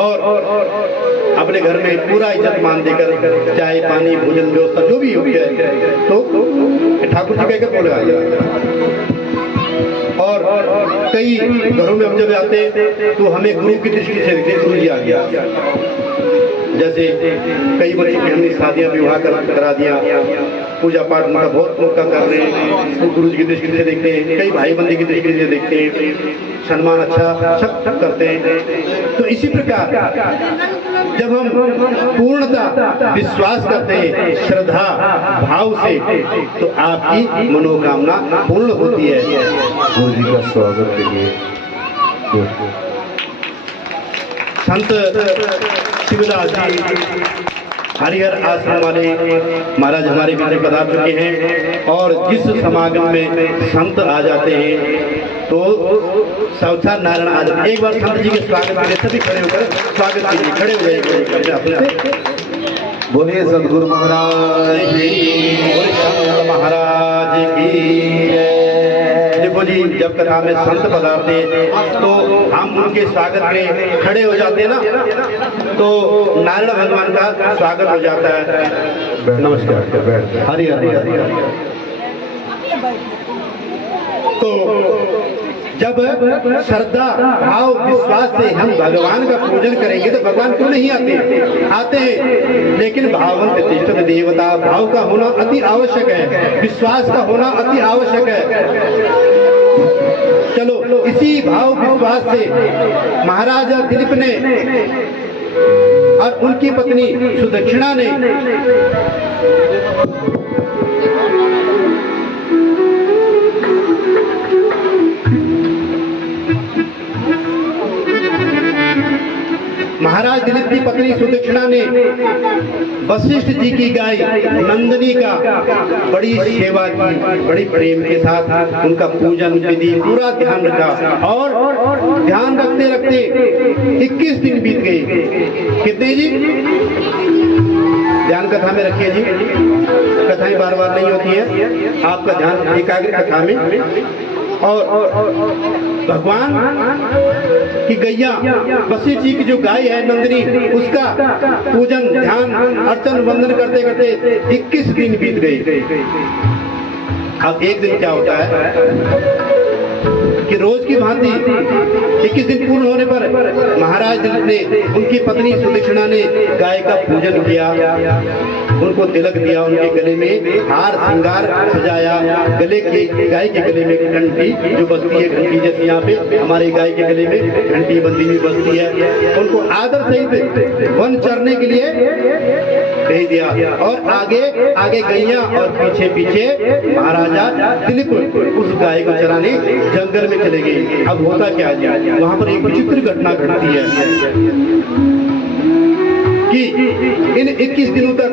और अपने घर में पूरा इज्जत मान देकर चाय पानी भोजन व्यवस्था जो भी हो गया तो ठाकुर जी कहकर बोले आ गया। और कई घरों में हम जब आते तो हमें गुरु की दृष्टि से देखते गुरु जी आ गया। जैसे कई बच्चों की हमने शादियां विवाह करा दिया, पूजा पाठ उनका बहुत उनका कर रहे हैं, तो गुरु जी की दृष्टि से देखते हैं। कई भाई बंदी की दृष्टि से देखते हैं, सम्मान अच्छा सब करते हैं। तो इसी प्रकार जब हम पूर्णता विश्वास करते हैं श्रद्धा भाव से तो आपकी मनोकामना पूर्ण होती है। गुरु जी का स्वागत के लिए संत शिवदास जी हरिहर आश्रम वाले महाराज हमारे बीच में पधार चुके हैं, और जिस समागम में संत आ जाते हैं तो साक्षात नारायण आ जाते हैं। एक बार संत जी के स्वागत के लिए सभी खड़े होकर स्वागत कीजिए, खड़े हो जाइए। बोलिए सदगुरु महाराज की, बोलिए संत महाराज की। जी जब कथा में संत पधारते तो हम उनके स्वागत में खड़े हो जाते हैं ना, तो नारायण भगवान का स्वागत हो जाता है। नमस्कार। हरि हरि हरि। तो जब श्रद्धा भाव विश्वास से हम भगवान का पूजन करेंगे तो भगवान क्यों नहीं आते हैं, लेकिन भावंत तिष्ठत देवता, भाव का होना अति आवश्यक है, विश्वास का होना अति आवश्यक है। चलो इसी भाव विश्वास से महाराजा दिलीप ने और उनकी पत्नी सुदक्षिणा ने महाराज दिलीप की पत्नी सुदक्षिणा ने वशिष्ठ जी की गाय नंदिनी का बड़ी सेवा की, बड़ी प्रेम के साथ उनका पूजन विधि पूरा ध्यान रखा और ध्यान रखते रखते 21 दिन बीत गए। कितने जी? ध्यान कथा में रखिए जी, कथाएं बार बार नहीं होती है, आपका ध्यान एकाग्र कथा में। और भगवान की गैया वशिष्ठ जी की जो गाय है नंदिनी, उसका पूजन ध्यान अर्चन वंदन करते करते 21 दिन बीत गए। अब एक दिन क्या होता है कि रोज की भांति 21 दिन पूर्ण होने पर महाराज दिलीप ने, उनकी पत्नी सुदक्षिणा ने गाय का पूजन किया, उनको तिलक दिया, उनके गले में हार श्रृंगार सजाया, गले के गाय के गले में घंटी जो बजती है, घंटी जैसे यहाँ पे हमारे गाय के गले में घंटी बंदी हुई बजती है, उनको आदर सहित वन चरने के लिए भेज दिया और आगे आगे गैया और पीछे पीछे महाराजा दिलीप उस गाय को चराने जंगल में चले गए। अब होता क्या है, वहां पर एक विचित्र घटना घटती है कि इन 21 दिनों तक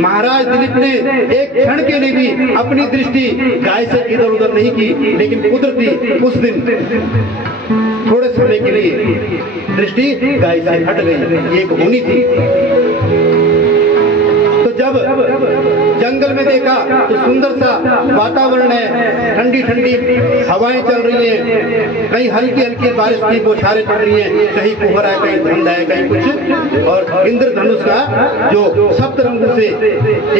महाराज दिलीप ने एक क्षण के लिए भी अपनी दृष्टि गाय से इधर उधर नहीं की, लेकिन कुदरती उस दिन थोड़े समय के लिए दृष्टि गाय से हट गई, एक होनी थी। तो जब जंगल में देखा तो सुंदर सा वातावरण है, ठंडी ठंडी हवाएं चल रही हैं, कहीं हल्की हल्की बारिश की बौछारें पड़ रही हैं, कहीं कोहरा है, कहीं धुंध है, कहीं कुछ, और इंद्रधनुष का जो सप्त रंगों से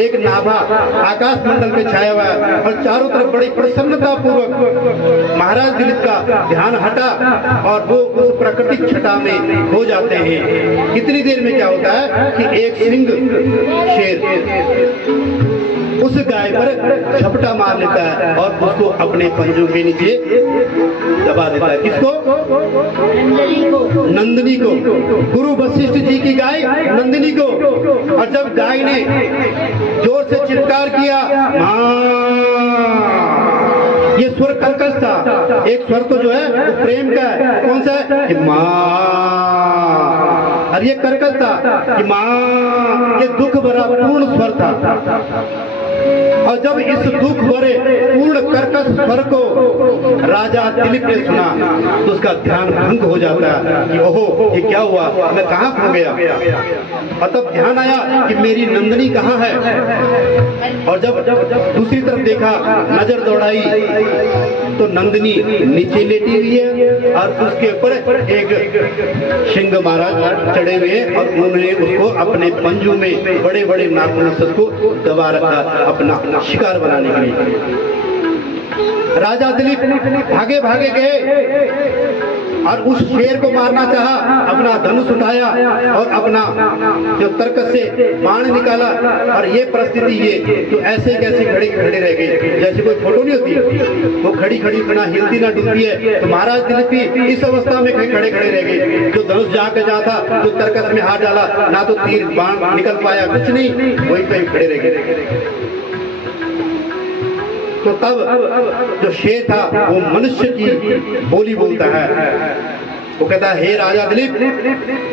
एक नाभा आकाश मंडल पे छाया हुआ है और चारों तरफ बड़ी प्रसन्नता पूर्वक महाराज दिलीप का ध्यान हटा और वो उस प्राकृतिक छटा में हो जाते हैं। इतनी देर में क्या होता है कि एक सिंह शेर उस गाय पर झपटा मार लेता है और उसको अपने पंजों के नीचे दबा देता है। किसको? नंदिनी को, गुरु वशिष्ठ जी की गाय नंदिनी को। और जब गाय ने जोर से चित्कार किया, ये स्वर कर्कश था, एक स्वर तो जो है वो प्रेम का है, कौन सा है? माँ। और ये कर्कश था कि माँ, ये दुख भरा पूर्ण स्वर था। और जब इस दुख भरे पूर्ण कर्कश स्वर को राजा दिलीप ने सुना तो उसका ध्यान भंग हो जाता है कि ओहो ये क्या हुआ, मैं कहाँ खो गया। और तब ध्यान आया कि मेरी नंदिनी कहाँ है। और जब दूसरी तरफ देखा, नजर दौड़ाई तो नंदिनी नीचे लेटी हुई है और उसके ऊपर एक सिंह महाराज चढ़े हुए और उन्होंने उसको अपने पंजों में बड़े बड़े नाखूनों से उसको दबा रखा अपना शिकार बनाने के लिए। राजा दिलीप भागे भागे गए और उस शेर को मारना चाहा, अपना धनुष उठाया और अपना जो तर्कस से बाण निकाला। और ये परिस्थिति ये तो ऐसे कैसे खड़े रह गए, जैसे कोई फोटो नहीं होती, वो खड़ी खड़ी ना हिलती ना डूबती है। तो महाराज दिलीप भी इस अवस्था में खड़े खड़े रह गए। जो धनुष जहाँ का जहाँ था, जो तर्कस में हाथ डाला, ना तो तीर बाण निकल पाया, कुछ नहीं, वहीं पे खड़े रह गए। तो तब जो शेर था वो मनुष्य की बोली बोलता है, वो कहता है, हे राजा दिलीप,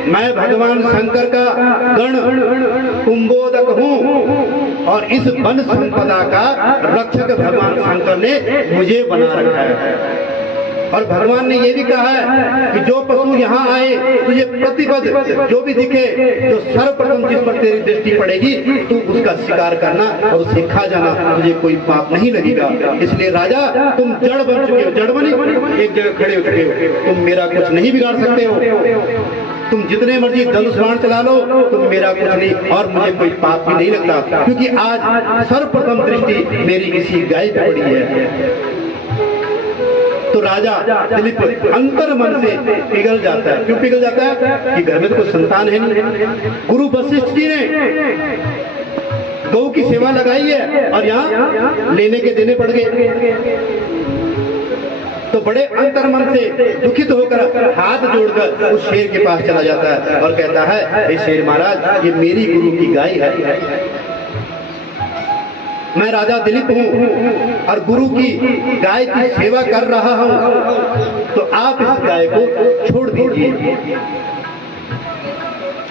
मैं भगवान शंकर का गण कुंभोदक हूँ और इस वन संपदा का रक्षक भगवान शंकर ने मुझे बना रखा है। और भगवान ने ये भी कहा है कि जो पशु यहाँ आए तुझे प्रतिपद जो भी दिखे, जो सर्वप्रथम जिस पर तेरी दृष्टि पड़ेगी तू उसका शिकार करना और उसे खा जाना, तुझे कोई पाप नहीं लगेगा। इसलिए राजा तुम जड़ बन चुके हो, जड़ बनी एक जगह खड़े हो चुके हो, तुम मेरा कुछ नहीं बिगाड़ सकते हो। तुम जितने मर्जी धनुष बाण चला लो, तुम मेरा कुछ नहीं, और मुझे कोई पाप भी नहीं लगता, क्योंकि आज सर्वप्रथम दृष्टि मेरी किसी गाय पे पड़ी है। तो राजा दिलीप अंतर मन से पिघल जाता है। क्यों पिघल जाता है? कि घर में तो कोई संतान है नहीं। गुरु वशिष्ठ जी ने गौ की सेवा लगाई है और यहाँ लेने के देने पड़ गए। तो बड़े अंतर मन से दुखित होकर हाथ जोड़कर उस शेर के पास चला जाता है और कहता है, हे शेर महाराज, ये मेरी गुरु की गाय है, मैं राजा दिलीप हूँ और गुरु की गाय की सेवा कर रहा हूँ, तो आप इस गाय को छोड़ दीजिए।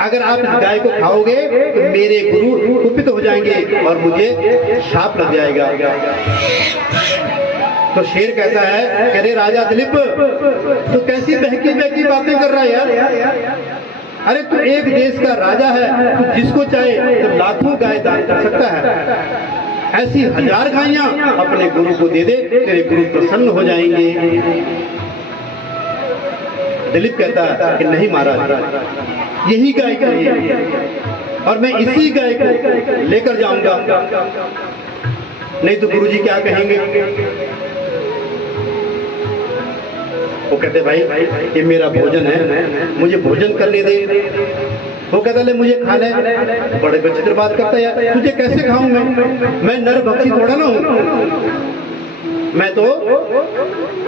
अगर आप इस गाय को खाओगे तो मेरे गुरु कुपित हो जाएंगे और मुझे शाप लग जाएगा। तो शेर कहता है, अरे राजा दिलीप, तो कैसी बहकी बहकी बातें कर रहा है यार? अरे तू एक देश का राजा है, तू जिसको चाहे तो लाखों गाय दान कर सकता है। ऐसी 1000 गायें अपने गुरु को दे दे, तेरे गुरु प्रसन्न हो जाएंगे। दिलीप कहता है कि नहीं महाराज, यही गाय चाहिए और मैं इसी गाय को लेकर जाऊंगा, नहीं तो गुरुजी क्या कहेंगे। वो कहते भाई ये मेरा भोजन है, मुझे भोजन करने दे। वो कहता ले मुझे खा ले। बड़े विचित्र बात करता है, तुझे कैसे खाऊं मैं नर भक्षी थोड़ा ना हूं, मैं तो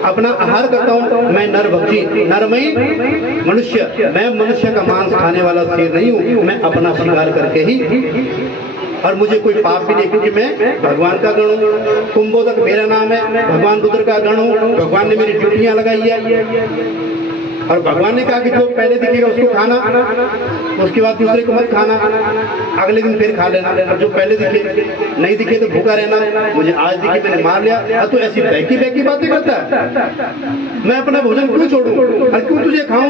अपना आहार करता हूँ, मैं नर भक्षी नरमयी मनुष्य, मैं मनुष्य का मांस खाने वाला शेर नहीं हूँ, मैं अपना शिकार करके ही, और मुझे कोई पाप भी नहीं, क्योंकि मैं भगवान का गण हूँ, कुंभोदक मेरा नाम है, भगवान रुद्र का गण हूँ, भगवान ने मेरी ड्यूटियां लगाई है। और भगवान ने कहा कि जो पहले दिखेगा उसको खाना, उसके बाद दूसरे को मत खाना, अगले दिन फिर खा लेना, और जो पहले दिखे नहीं दिखे तो भूखा रहना। मुझे आज दिखे मैंने मार लिया, तो ऐसी बहकी बहकी बातें करता है। मैं अपना भोजन क्यों छोड़ूं और क्यों तुझे खाऊं?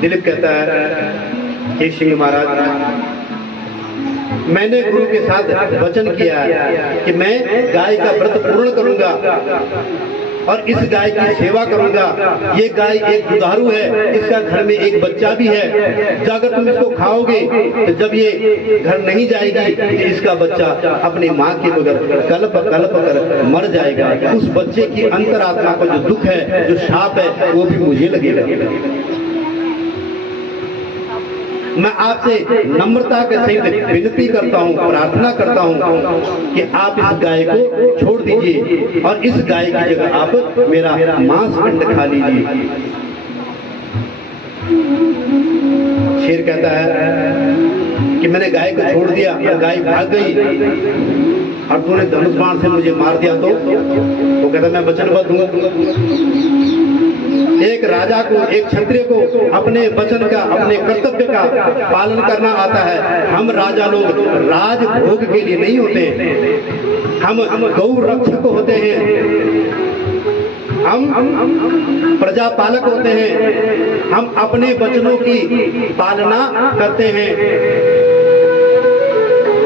दिलीप कहता है, हे सिंह महाराज, मैंने गुरु के साथ वचन किया है कि मैं गाय का व्रत पूर्ण करूंगा और इस गाय की सेवा करूंगा। ये गाय एक दुधारू है, इसका घर में एक बच्चा भी है, अगर तुम इसको खाओगे तो जब ये घर नहीं जाएगी तो इसका बच्चा अपनी माँ के बगैर कल्प कल्प कर मर जाएगा। उस बच्चे की अंतरात्मा का जो दुख है, जो शाप है, वो भी मुझे लगेगा। मैं आपसे नम्रता के सहित विनती करता हूँ, प्रार्थना करता हूँ कि आप इस गाय को छोड़ दीजिए और इस गाय की जगह आप मेरा मांस पिंड खा लीजिए। शेर कहता है कि मैंने गाय को छोड़ दिया और गाय भाग गई और तूने धनुष बाण से मुझे मार दिया, तो कहता मैं वचनबद्ध हूँ। एक राजा को, एक क्षत्रिय को अपने वचन का, अपने कर्तव्य का पालन करना आता है। हम राजा लोग राज भोग के लिए नहीं होते, हम गौ रक्षक होते हैं, हम प्रजा पालक होते हैं, हम अपने वचनों की पालना करते हैं।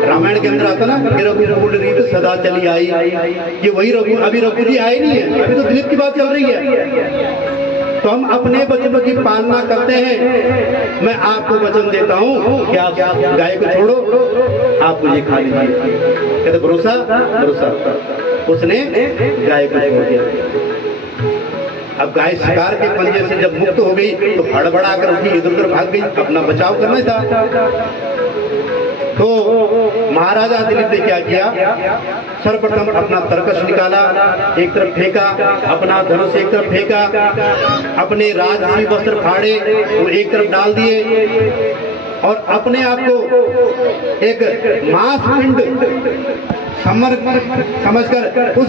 रामायण के अंदर आता ना, रघुकुल रीत सदा चली आई, ये वही रघु, अभी रघु जी आए नहीं है, अभी तो दिलीप की बात चल रही है। तो हम अपने वचनों की पालना करते हैं। मैं आपको वचन देता हूँ कि आप गाय को छोड़ो, आप मुझे खा लीजिए। कहते भरोसा भरोसा, उसने गाय को छोड़ दिया। अब गाय शिकार के पंजे से जब मुक्त हो गई तो हड़बड़ा कर उठी, इधर उधर भाग गई, अपना बचाव करना था। तो महाराजा दिलीप ने क्या किया, सर्वप्रथम अपना तरकश निकाला, एक तरफ फेंका, अपना धनुष एक तरफ फेंका, अपने राजसी वस्त्र फाड़े वो एक तरफ डाल दिए और अपने आप को एक मांस पिंड समझकर उस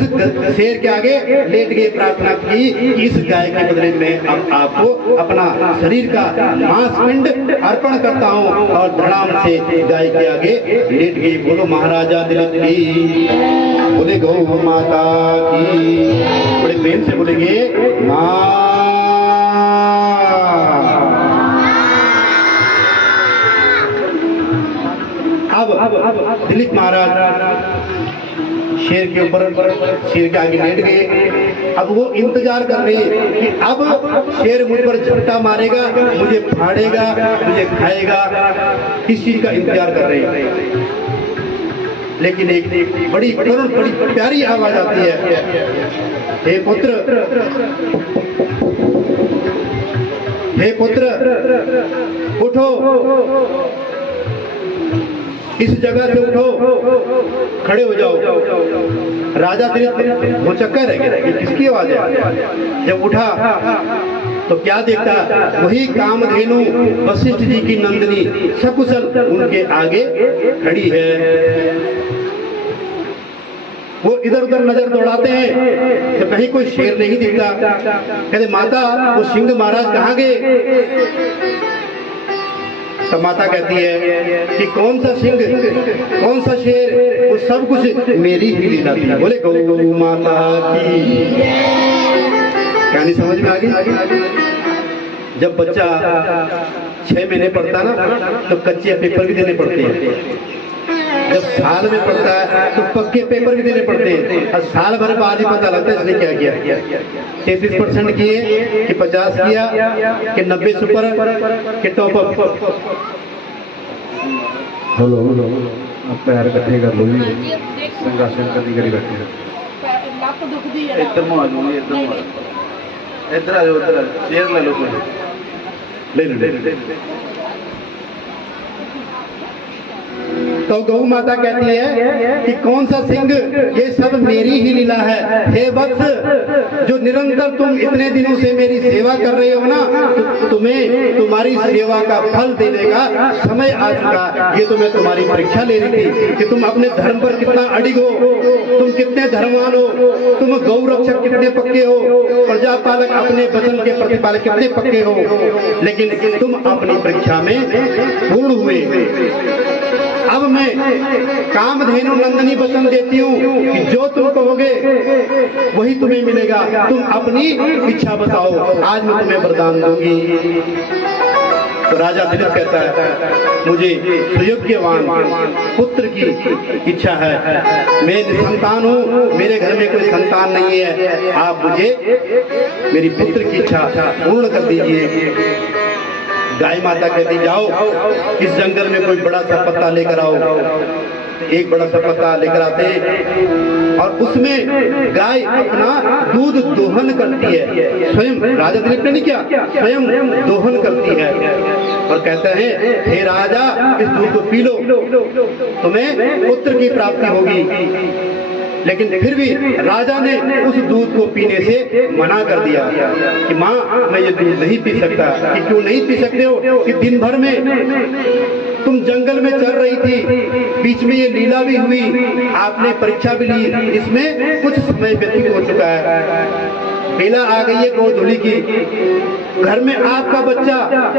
शेर के आगे लेट गए, प्रार्थना की कि इस गाय के बदले में अब आपको अपना शरीर का मांसपिंड अर्पण करता हूँ, और प्रणाम से गाय के आगे लेट गई। बोलो महाराजा दिलीप की, बोले गौ माता की, बड़े प्रेम से बोलेंगे माँ। अब दिलीप महाराज शेर के ऊपर, शेर के आगे लेट गए। अब वो इंतजार कर रहे हैं कि अब शेर मुझ पर झपटा मारेगा, मुझे फाड़ेगा, मुझे खाएगा, इस चीज का इंतजार कर रहे हैं। लेकिन एक बड़ी करुण, बड़ी प्यारी आवाज आती है, हे पुत्र, हे पुत्र उठो, इस जगह से उठो, खड़े हो जाओ। राजा दिलीप वो चक्कर है कि किसकी आवाज है। जब उठा तो क्या देखता, वही कामधेनु वशिष्ठ जी की नंदिनी सकुशल उनके आगे खड़ी है। वो इधर उधर नजर दौड़ाते हैं तो कहीं कोई शेर नहीं दिखता। कहते माता, वो सिंह महाराज कहाँ गए? तो माता कहती है कि कौन सा सिंह, कौन सा शेर, वो सब कुछ मेरी ही लीला थी। बोले गौ माता की। कहानी समझ में आ गई? जब बच्चा 6 महीने पढ़ता ना तो कच्चे पेपर भी देने पड़ते हैं। जब साल में पढ़ता है तो पक्के पेपर भी देने पड़ते हैं, और साल भर बाद ही पता लगता है इसने क्या किया। 33% किए कि 50 किया कि 90 सुपर कि टॉप अप। हेलो आप पैर इकट्ठे कर लो जी, संघर्षण करनी करी बैठे इधर में आ जाओ, इधर आ जाओ, इधर शेयर ले लो, ले। तो गौ माता कहती है कि कौन सा सिंह, ये सब मेरी ही लीला है। हे वत्स, जो निरंतर तुम इतने दिनों से मेरी सेवा कर रहे हो ना, तो तुम्हें तुम्हारी सेवा का फल देने का समय आ चुका। ये तो मैं तुम्हारी परीक्षा ले रही थी कि तुम अपने धर्म पर कितना अडिग हो, तुम कितने धर्मवान हो, तुम गौ रक्षक कितने पक्के हो, प्रजापालक अपने वचन के प्रतिपालक कितने पक्के हो। लेकिन तुम अपनी परीक्षा में पूर्ण हुए। अब मैं कामधेनु नंदनी वचन देती हूँ कि जो तुम कहोगे वही तुम्हें मिलेगा। तुम अपनी इच्छा बताओ, आज मैं तुम्हें वरदान दूंगी। तो राजा दिलीप कहता है, मुझे सुयोग्यवान पुत्र की इच्छा है। मैं निसंतान हूँ, मेरे घर में कोई संतान नहीं है। आप मुझे मेरी पुत्र की इच्छा पूर्ण कर दीजिए। गाय माता कहती, जाओ इस जंगल में कोई बड़ा सा पत्ता लेकर आओ। एक बड़ा सा पत्ता लेकर आते और उसमें गाय अपना दूध दोहन करती है। स्वयं राजा दिलीप ने नहीं किया, स्वयं दोहन करती है और कहते हैं, हे राजा, इस दूध को पी लो, तुम्हें पुत्र की प्राप्ति होगी। लेकिन फिर भी राजा ने उस दूध को पीने से मना कर दिया कि माँ, मैं ये दूध नहीं पी सकता। कि क्यों नहीं पी सकते हो? कि दिन भर में तुम जंगल में चल रही थी, बीच में ये लीला भी हुई, आपने परीक्षा भी ली, इसमें कुछ समय व्यतीत हो चुका है। बेला आ गई है गोधुली की, घर में आपका बच्चा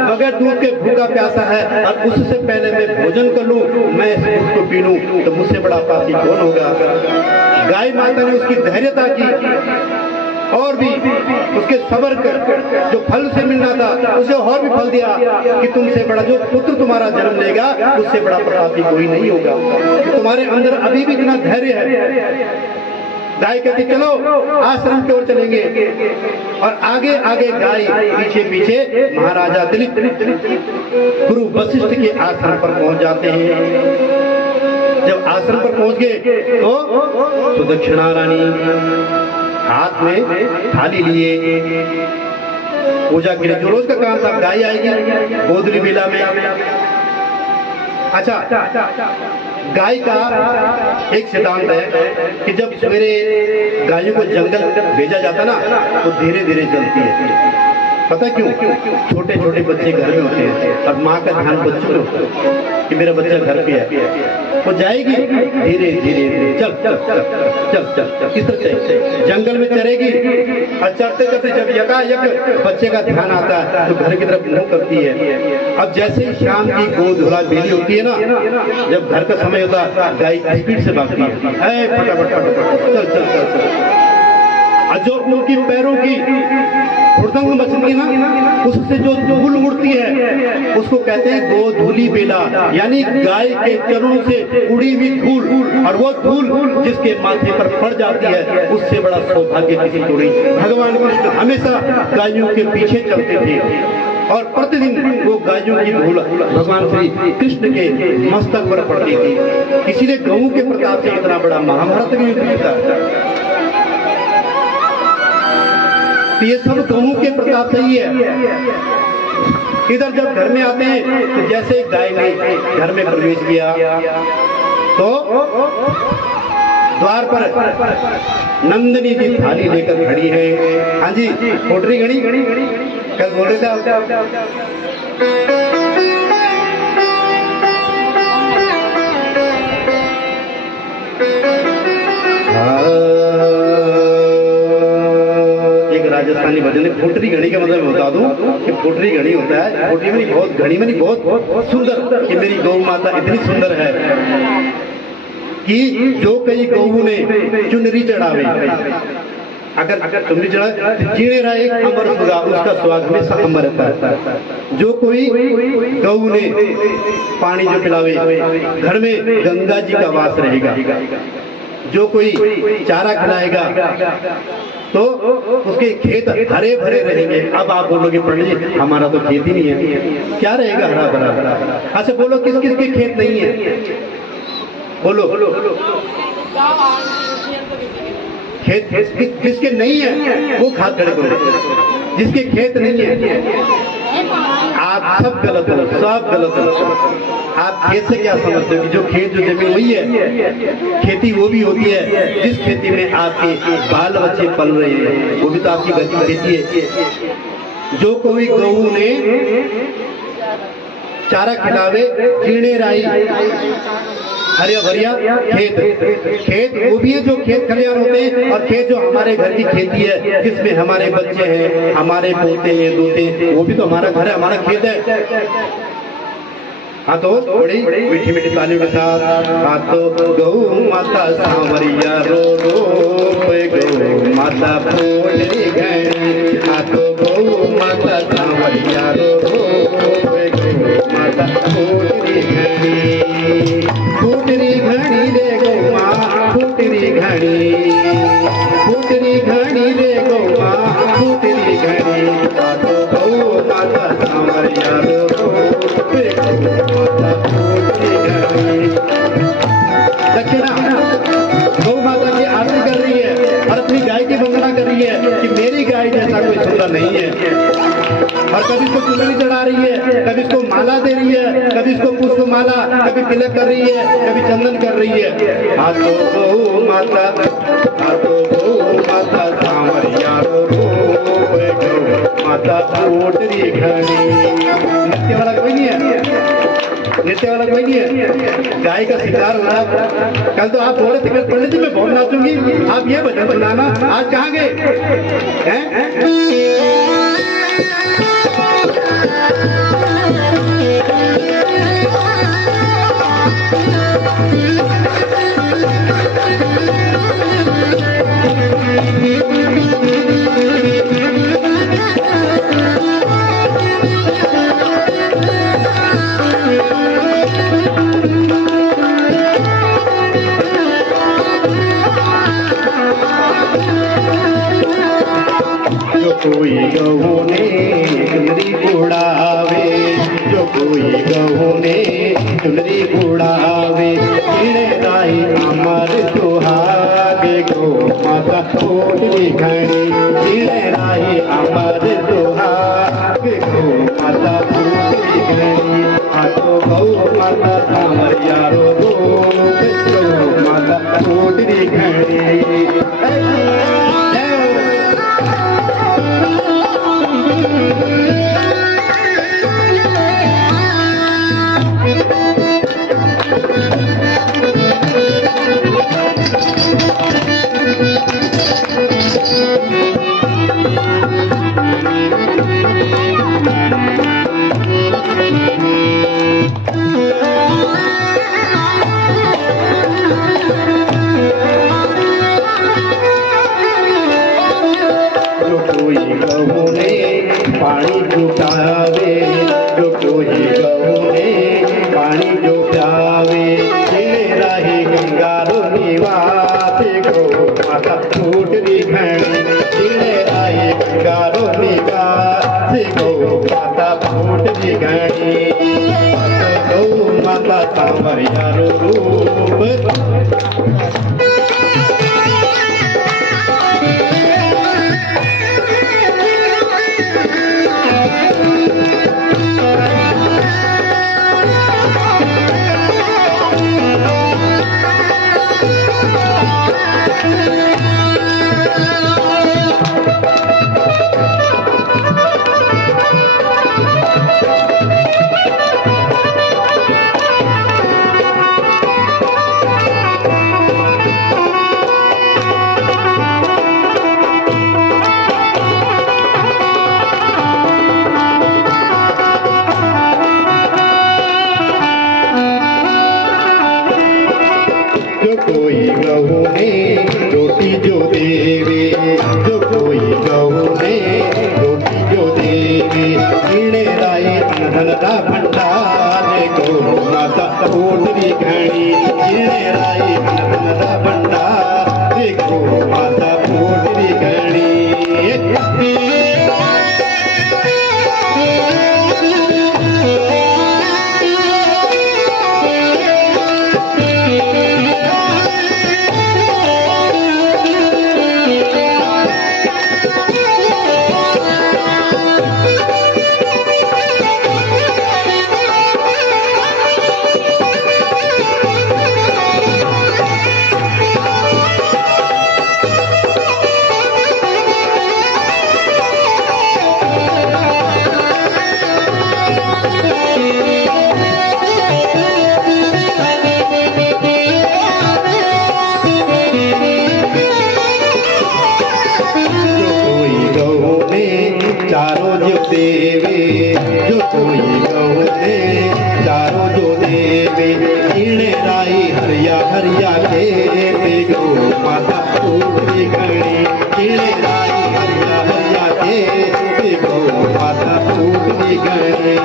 बगैर दूध के भूखा प्यासा है और उससे पहले मैं भोजन कर लूं, मैं इस दूध को पी लूं, तो मुझसे बड़ा पापी कौन होगा। गाय माता ने उसकी धैर्यता की और भी उसके सबर कर जो फल से मिलना था उसे और भी फल दिया कि तुमसे बड़ा जो पुत्र तुम्हारा जन्म लेगा उससे बड़ा प्रतापी कोई नहीं होगा, कि तुम्हारे अंदर अभी भी इतना धैर्य है। गाय कहती, चलो आश्रम की ओर चलेंगे और आगे आगे गाय पीछे पीछे महाराजा दिलीप गुरु वशिष्ठ के आश्रम पर पहुंच जाते हैं। जब आश्रम पर पहुंच गए तो सुदक्षिणा रानी हाथ में थाली लिए पूजा के लिए, जो रोज का काम था। गाय आएगी गोधुली बेला में। अच्छा, गाय का एक सिद्धांत है कि जब सवेरे गायों को जंगल भेजा जाता ना तो धीरे धीरे चलती है, पता है क्यों? छोटे छोटे बच्चे घर में होते हैं और माँ का ध्यान बच्चों में होता है कि मेरा बच्चा घर पे है। वो जाएगी धीरे धीरे चल चल चल चल चल किधर चल, जंगल में चलेगी और चलते चलते जब यकायक बच्चे का ध्यान आता है तो घर की तरफ मुंह करती है। अब जैसे ही शाम की गोद धुला बेली होती है ना, जब घर का समय होता है गाय स्पीड से भागती है, फटाफट फटाफट चल चल चल चल। और जो उनकी पैरों की हुड़दंग मचती है ना, उससे जो धूल उड़ती है उसको कहते हैं गो धूली बेला, यानी गाय के चरणों से उड़ी हुई धूल। और वो धूल जिसके माथे पर पड़ जाती है उससे बड़ा सौभाग्य किसी को नहीं। भगवान कृष्ण हमेशा गायों के पीछे चलते थे और प्रतिदिन वो गायों की धूल भगवान श्री कृष्ण के मस्तक पर पड़ती थी। इसीलिए गऊ के प्रताप से इतना बड़ा महाभारत भी होता है। तो ये सब गऊ के प्रताप से ही है। इधर जब घर में आते हैं तो जैसे गाय ने घर में प्रवेश किया तो द्वार पर नंदनी जी थाली लेकर खड़ी है। हाँ जी, पोटरी घड़ी कल बोल रहे थे राजस्थानी भजन है। फुटरी घड़ी का मतलब बता दूं कि फुटरी घड़ी होता है, फुटरी में बहुत घड़ी में बहुत सुंदर कि मेरी गौ माता इतनी सुंदर है कि जो कई गऊ ने चुनरी चढ़ावे, अगर चुनरी चढ़ा तो जीने रहा एक अमर सुधा, उसका स्वाद हमेशा अमर रहता है। जो कोई गऊ ने पानी जो पिलावे, घर में गंगा जी का वास रहेगा। जो कोई चारा खिलाएगा तो उसके खेत हरे भरे रहेंगे। अब आप बोलोगे पंडित जी हमारा तो खेत ही नहीं है, क्या रहेगा हरा भरा? अच्छा बोलो किस किस के खेत नहीं है? बोलो खेत किसके नहीं है वो हाथ खड़े करो। जिसके खेत नहीं है आप सब गलत हो, सब गलत हो। आप खेत से क्या समझते हो कि जो खेत जो जमीन वही है? खेती वो भी होती है जिस खेती में आपके बाल बच्चे पल रहे हैं, वो भी तो आपकी घर की खेती है। जो कोई गऊ ने चारा खिलावे जीणे राई, हरिया भरिया खेत वो भी है जो खेत खलियान होते हैं। और खेत जो हमारे घर की खेती है जिसमें हमारे बच्चे हैं, हमारे पोते हैं, दोते हैं, वो भी तो हमारा घर है, हमारा खेत है। हाँ तो थोड़ी मीठी मीठी तालियों के साथ हाँ तो गऊ माता सांवरिया रो गऊ माता पोटरी घड़ी, हाँ तो गऊ माता सांवरिया रो गऊ माता पोटरी घड़ी। फूटरी घड़ी रे गौ माँ फूटरी घड़ी, फूटरी घड़ी रे गौ माँ फूटरी घड़ी, हाँ तो गौ माता सांवरिया रो माता फूटरी घड़ी। दक्षिणा गौ माता की आरती कर रही है और अपनी गाय की वंदना कर रही है कि मेरी गाय जैसा कोई सुंदर नहीं है। और कभी इसको चुनरी चढ़ा रही है, कभी इसको माला दे रही है, कभी इसको पुष्प माला, कभी तिलक कर रही है, कभी चंदन कर रही है। हाथों गौ माता, हाथों गौ माता सांवरिया रो गौ माता पोटरी घड़ी। नृत्य वाला कोई नहीं है, नृत्य वाला कोई नहीं है। गाय का शिकार हो रहा। कल तो आप बोले थे पंडित जी मैं बहुत नाचूंगी, आप ये भजन सुनाना, आज कहाँ गए हैं? कोई गऊ ने चुनरी उड़ावे, जो कोई गऊ ने चुनरी उड़ावे, चिड़े राही अमर सुहाग गौ माता पोटरी घड़ी, चिड़े राही अमर सुहाग गौ माता पोटरी घड़ी। हाथों गौ माता सांवरिया रो गौ माता पोटरी घड़ी। जावे, जो कोई गऊ ने पानी जो प्यावे, जिने राही गंगा रो निवास, गौ माता फूटरी घणी, जिने राही गंगा रो निवास, गौ माता फूटरी घणी, गौ माता सांवरिया रो रूप। जो कोई गऊ ने रोटी जो देवे, जो कोई गऊ ने रोटी जो देवे, इणे राई धन का भंडार, गौ माता फूटरी घणी, इणे राई धन का भंडार, गौ माता फूटरी घणी। चारों जो देवे, जो कोई गऊ ने चारों जो देवे, इणे राई हरिया हरिया के, गौ माता फूटरी घणी, इणे राई हरिया हरिया के, गौ माता फूटरी घणी।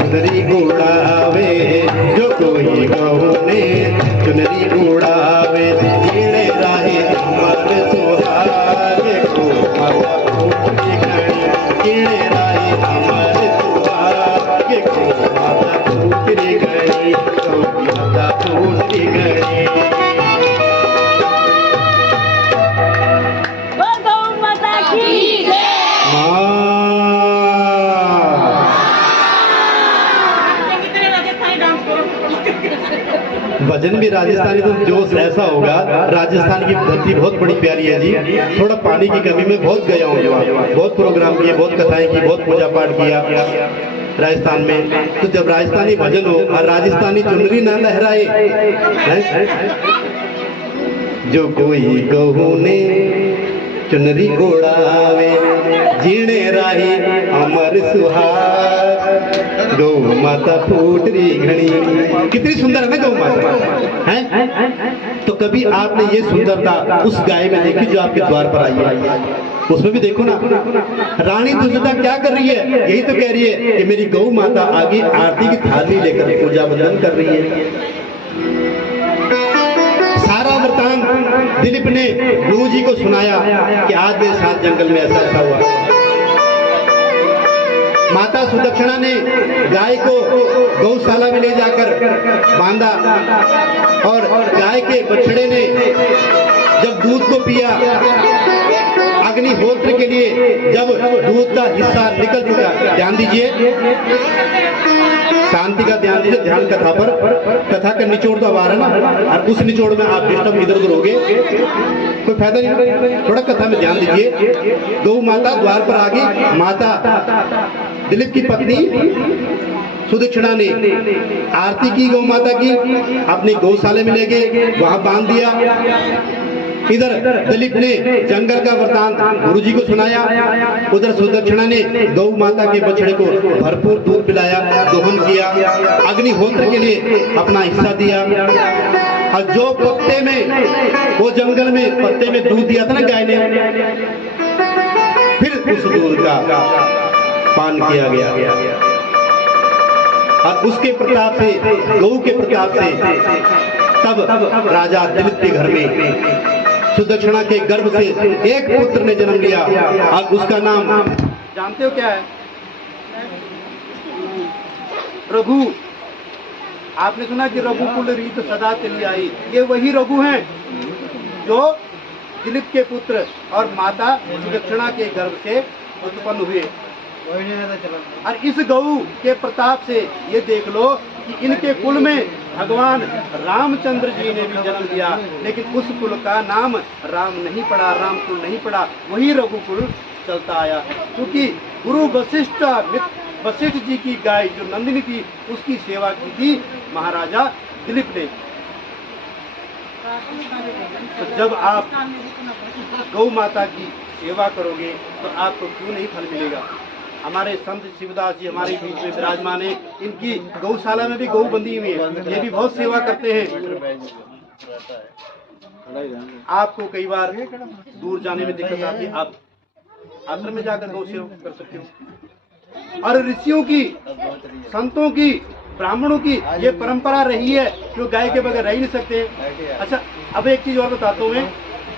चुनरी उड़ावे, जो कोई गऊ ने चुनरी उड़ावे, इणे राही अमर सुहागे, गौ माता फूटरी घणी, इणे राही अमर सुहागे, गौ माता फूटरी घणी, गौ माता फूटरी घणी। गौ माता की जय। भजन भी राजस्थानी तो जोश ऐसा होगा। राजस्थान की धरती बहुत बड़ी प्यारी है जी। थोड़ा पानी की कमी में बहुत गया हूँ, बहुत प्रोग्राम किए, बहुत कथाएं की, बहुत पूजा पाठ किया राजस्थान में। तो जब राजस्थानी भजन हो और राजस्थानी चुनरी ना लहराए, जो कोई गऊ ने चुनरी उड़ावे, जीणे राही अमर सुहाग, गौ माता फूटरी घणी। कितनी सुंदर है ना गौ माता, है? तो कभी आपने ये सुंदरता उस गाय में देखी जो आपके द्वार पर आई है? उसमें भी देखो ना, रानी दुर्जटा क्या कर रही है? यही तो कह रही है कि मेरी गौ माता आगे आरती की थाली लेकर पूजा बंदन कर रही है। सारा वृतांत दिलीप ने गुरु जी को सुनाया कि आज मेरे साथ जंगल में ऐसा हुआ। माता सुदक्षिणा ने गाय को गौशाला में ले जाकर बांधा और गाय के बछड़े ने जब दूध को पिया, अग्निहोत्र के लिए जब दूध का हिस्सा निकल चुका, ध्यान दीजिए, शांति का ध्यान दीजिए, ध्यान कथा पर। कथा का निचोड़ तो अब आ रहा है ना, और उस निचोड़ में आप डिस्टर्ब इधर उधर होगे, कोई फायदा नहीं। थोड़ा कथा में ध्यान दीजिए। गौ माता द्वार पर आ गई। माता दिलीप की पत्नी सुदक्षिणा ने आरती की गौ माता की, अपने गौशाले में ले गए, वहां बांध दिया। इधर दिलीप ने जंगल का वृतांत गुरु जी को सुनाया, उधर सुदक्षिणा ने गौ माता के बछड़े को भरपूर दूध पिलाया, दोहन किया, अग्निहोत्र के लिए अपना हिस्सा दिया। और जो पत्ते में, वो जंगल में पत्ते में दूध दिया था ना गाय ने, फिर उस दूध का पान किया गया। और उसके प्रताप से, गौ के प्रताप से तब राजा दिलीप के घर में सुदक्षिणा के गर्भ से एक पुत्र ने जन्म लिया। और उसका नाम जानते हो क्या है? रघु। आपने सुना कि रघुकुल रीत सदा चली आई। ये वही रघु हैं जो दिलीप के पुत्र और माता सुदक्षिणा के गर्भ से उत्पन्न हुए। और इस गऊ के प्रताप से ये देख लो कि इनके कुल में भगवान रामचंद्र जी ने भी जन्म लिया, लेकिन उस कुल का नाम राम नहीं पड़ा, राम कुल नहीं पड़ा, वही रघुकुल चलता आया। क्योंकि गुरु वशिष्ठ जी की गाय जो नंदिनी थी, उसकी सेवा की थी महाराजा दिलीप ने। तो जब आप गौ माता की सेवा करोगे तो आपको क्यों नहीं फल मिलेगा? हमारे संत शिवदास जी हमारे बीच में विराजमान है, इनकी गौशाला में भी गौ बंधी हुई है, ये भी बहुत सेवा करते हैं। आपको कई बार दूर जाने में दिक्कत आती है, आप आश्रम में जाकर गौ सेवा कर सकते हो। और ऋषियों की, संतों की, ब्राह्मणों की ये परंपरा रही है, जो गाय के बगैर रह ही नहीं सकते। अच्छा, अब एक चीज और बताता हूँ मैं।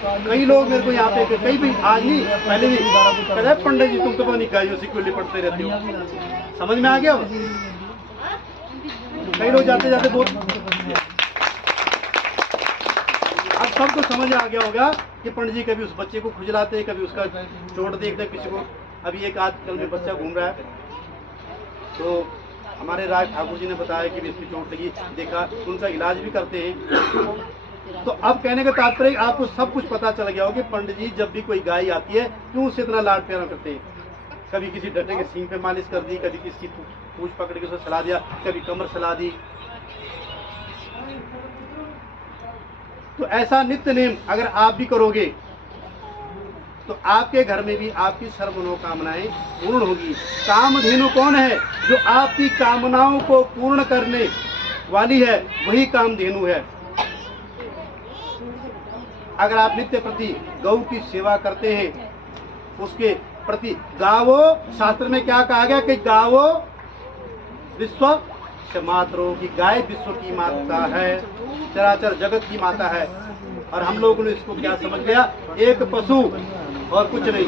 कई लोग मेरे को यहाँ पे, कई भी, आज नहीं पहले भी कहते हैं, पंडित जी तुम तो पता नहीं गायों से क्यों लिपटते रहते हो। समझ में आ गया? कई लोग जाते जाते बोल, अब सबको समझ आ गया होगा कि पंडित जी कभी उस बच्चे को खुजलाते हैं, कभी उसका चोट देखते हैं किसी को। अभी एक आजकल में बच्चा घूम रहा है, तो हमारे राज ठाकुर जी ने बताया कि इसकी चोट लगी, देखा, उनका इलाज भी करते हैं। तो अब कहने का तात्पर्य आपको सब कुछ पता चल गया हो कि पंडित जी जब भी कोई गाय आती है क्यों उससे इतना लाड प्यार करते हैं। कभी किसी डंडे के सींग पे मालिश कर दी, कभी किसी पूंछ पकड़ के उसे सला दिया, कभी कमर सला दी। तो ऐसा नित्य नेम अगर आप भी करोगे तो आपके घर में भी आपकी सर्व मनोकामनाएं पूर्ण होगी। कामधेनु कौन है? जो आपकी कामनाओं को पूर्ण करने वाली है, वही कामधेनु है। अगर आप नित्य प्रति गौ की सेवा करते हैं, उसके प्रति गावो, शास्त्र में क्या कहा गया कि गावो विश्व मातरो, की गाय विश्व की माता है, चराचर जगत की माता है। और हम लोगों ने इसको क्या समझ लिया? एक पशु और कुछ नहीं।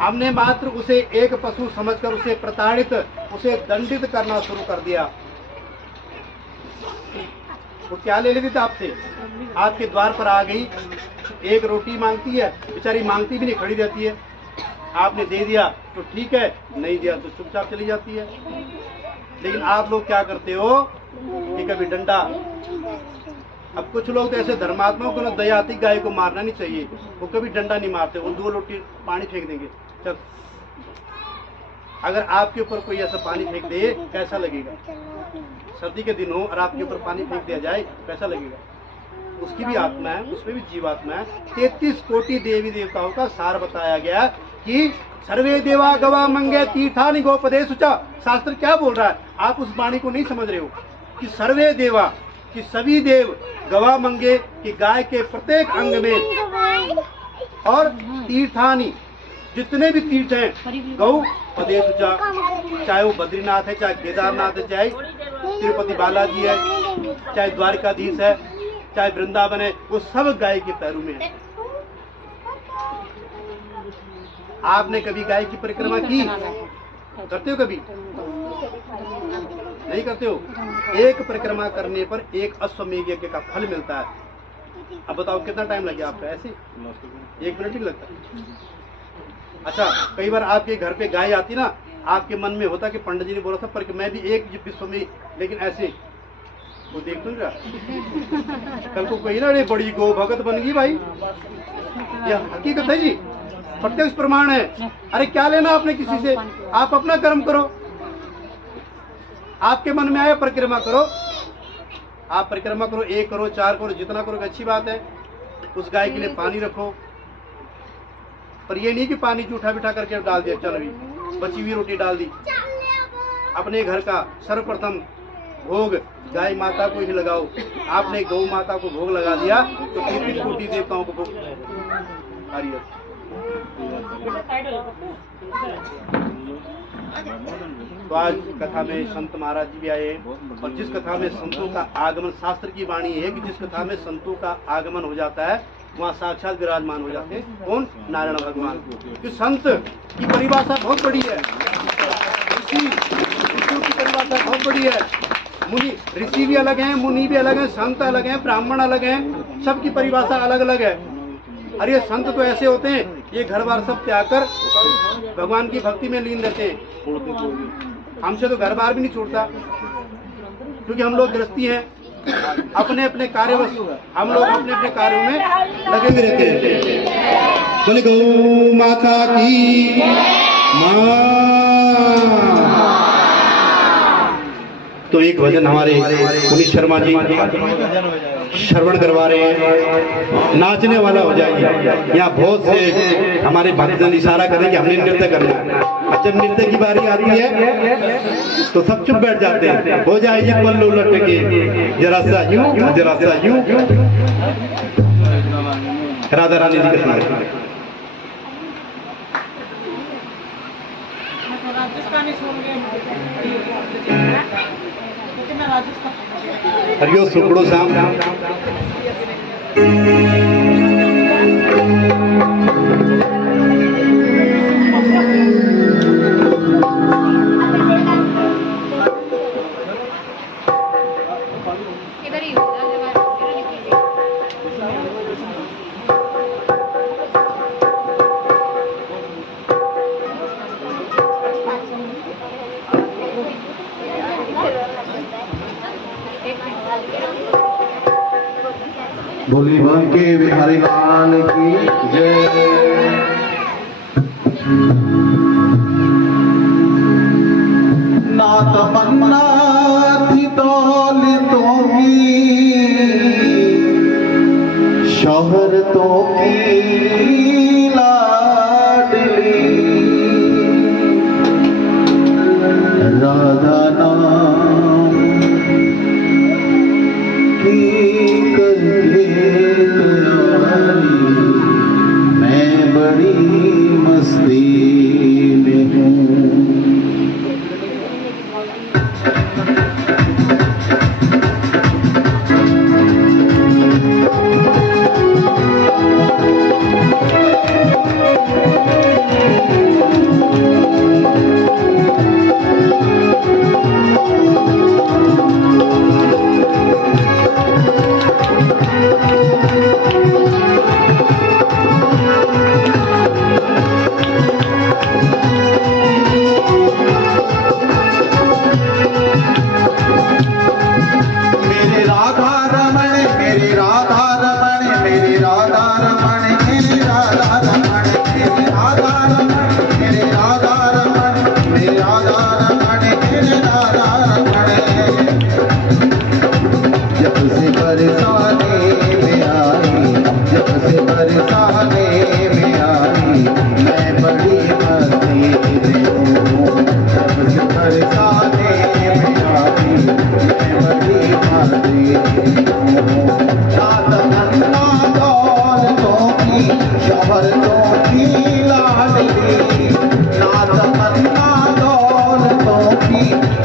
हमने मात्र उसे एक पशु समझकर उसे प्रताड़ित, उसे दंडित करना शुरू कर दिया। वो क्या ले लेती थी आपसे? आपके द्वार पर आ गई, एक रोटी मांगती है, बेचारी मांगती भी नहीं, खड़ी रहती है। आपने दे दिया तो ठीक है, नहीं दिया तो चुपचाप चली जाती है। लेकिन आप लोग क्या करते हो कि कभी डंडा, अब कुछ लोग तो ऐसे धर्मात्माओं को दया आती, गाय को मारना नहीं चाहिए, वो कभी डंडा नहीं मारते, वो 2 लोटी पानी फेंक देंगे। चल, अगर आपके ऊपर कोई ऐसा पानी फेंक दे कैसा लगेगा? सर्दी के दिन हो और आपके ऊपर पानी फेंक दिया जाए कैसा लगेगा? उसकी भी आत्मा है, उसमें भी जीवात्मा है। 33 कोटि देवी देवताओं का सार बताया गया कि सर्वे देवा गवा मंगे तीर्थानि गोपदेश उचा। शास्त्र क्या बोल रहा है? आप उस वाणी को नहीं समझ रहे हो कि सर्वे देवा, कि सभी देव, गवा मंगे, कि गाय के प्रत्येक अंग में, और तीर्थानि, जितने भी तीर्थ हैं, गौ पदेश उचा, चाहे वो बद्रीनाथ है, चाहे केदारनाथ है, चाहे तिरुपति बालाजी है, चाहे द्वारकाधीश है, चाहे वृंदावन है, वो सब गाय के पैरों में है। आपने कभी गाय की परिक्रमा की? करते हो कभी? नहीं करते हो? एक परिक्रमा करने पर एक अश्वमेध यज्ञ का फल मिलता है। अब बताओ कितना टाइम लगे आपका? ऐसे 1 मिनट ही लगता। अच्छा, कई बार आपके घर पे गाय आती ना, आपके मन में होता कि पंडित जी ने बोला था पर कि मैं भी एक विश्व में, लेकिन ऐसे वो देख तो नहीं रहा। कल को कही ना, अरे बड़ी गो भगत बन गई भाई, यह हकीकत है जी, प्रत्यक्ष प्रमाण है। अरे क्या लेना आपने किसी से? आप अपना कर्म करो, आपके मन में आया परिक्रमा करो, आप परिक्रमा करो, 1 करो, 4 करो, जितना करो अच्छी बात है। उस गाय के लिए पानी रखो, पर ये नहीं कि पानी जूठा बिठा करके डाल दिया, चलो भी बची हुई रोटी डाल दी। अपने घर का सर्वप्रथम भोग गाय माता को ही लगाओ। आपने गौ माता को भोग लगा दिया तो 33 कोटि देवताओं को भोग। तो आज कथा में संत महाराज जी भी आए, और जिस कथा में संतों का आगमन, शास्त्र की वाणी है कि जिस कथा में संतों का आगमन हो जाता है वहाँ साक्षात विराजमान हो जाते हैं। कौन? नारायण भगवान। तो संत की परिभाषा बहुत बड़ी है, ऋषि की परिभाषा बहुत बड़ी है। मुनि, ऋषि भी अलग हैं, मुनि भी अलग हैं, संत अलग हैं, ब्राह्मण अलग हैं, सबकी परिभाषा अलग अलग है। अरे ये संत तो ऐसे होते हैं, ये घर बार सब त्याग कर भगवान की भक्ति में लीन रहते हैं। हमसे तो घर बार भी नहीं छूटता, क्योंकि हम लोग गृहस्थी हैं, अपने अपने कार्य, हम लोग अपने अपने कार्यों में लगे हुए रहते हैं। बोले गौ माता की मां। तो एक भजन हमारे पुनीत शर्मा जी श्रवण करवा रहे हैं, नाचने वाला हो जाएगी। यहाँ बहुत से हमारे भक्तजन इशारा करें कि हमने नृत्य करना है, और जब नृत्य की बारी आती है तो सब चुप बैठ जाते हैं। हो जाएगी पल्लू लटके, जरा सा यूं, जरा सा यूं। राधा रानी जी का सुनाए। हरिओ सुखड़ो शाम। इधर ही भोली के बिहारी लाल की जय। ना तमन्ना थी दौलतों की, शोहरतों की लाडली, राधा नाम की करके मैं बड़ी मस्ती में हूँ।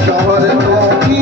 शोहर तो की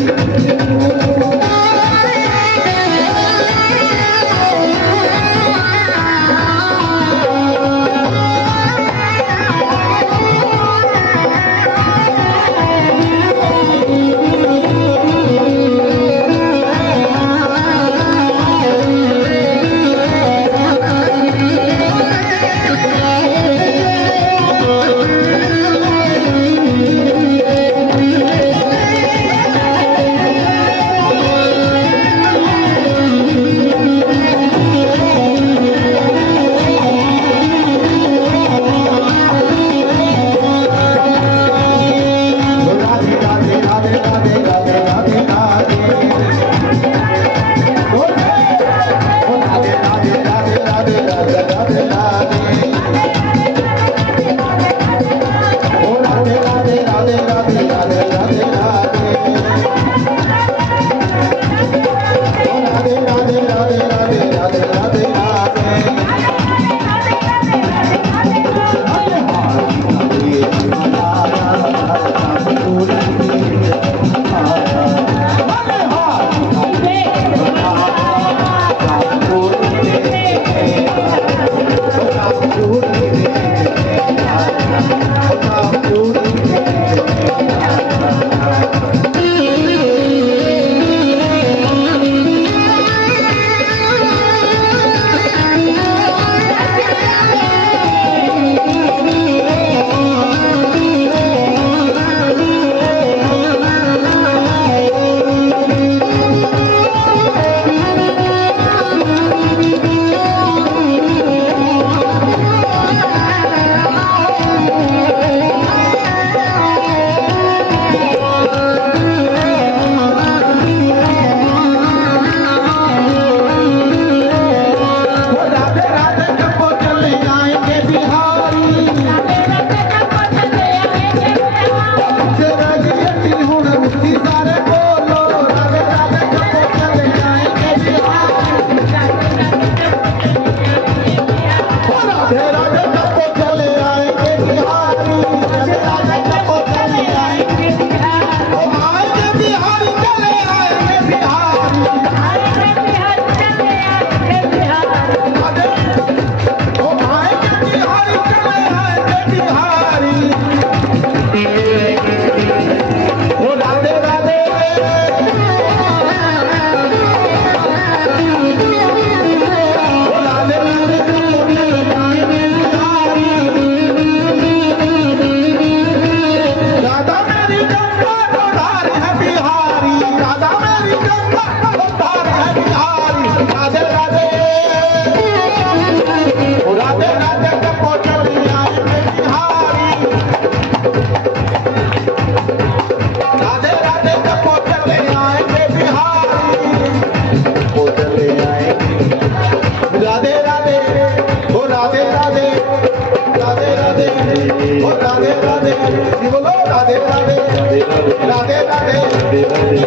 राधे राधे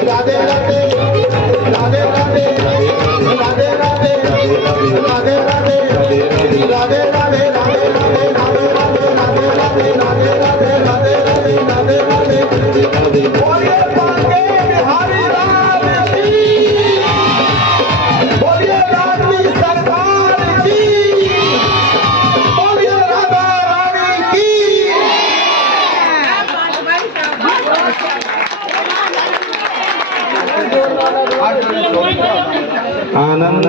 राधे राधे राधे राधे राधे राधे राधे राधे राधे बोलिए बांके बिहारी लाल की, बोलिए रानी सरकार की, बोलिए राधा रानी की। आनंद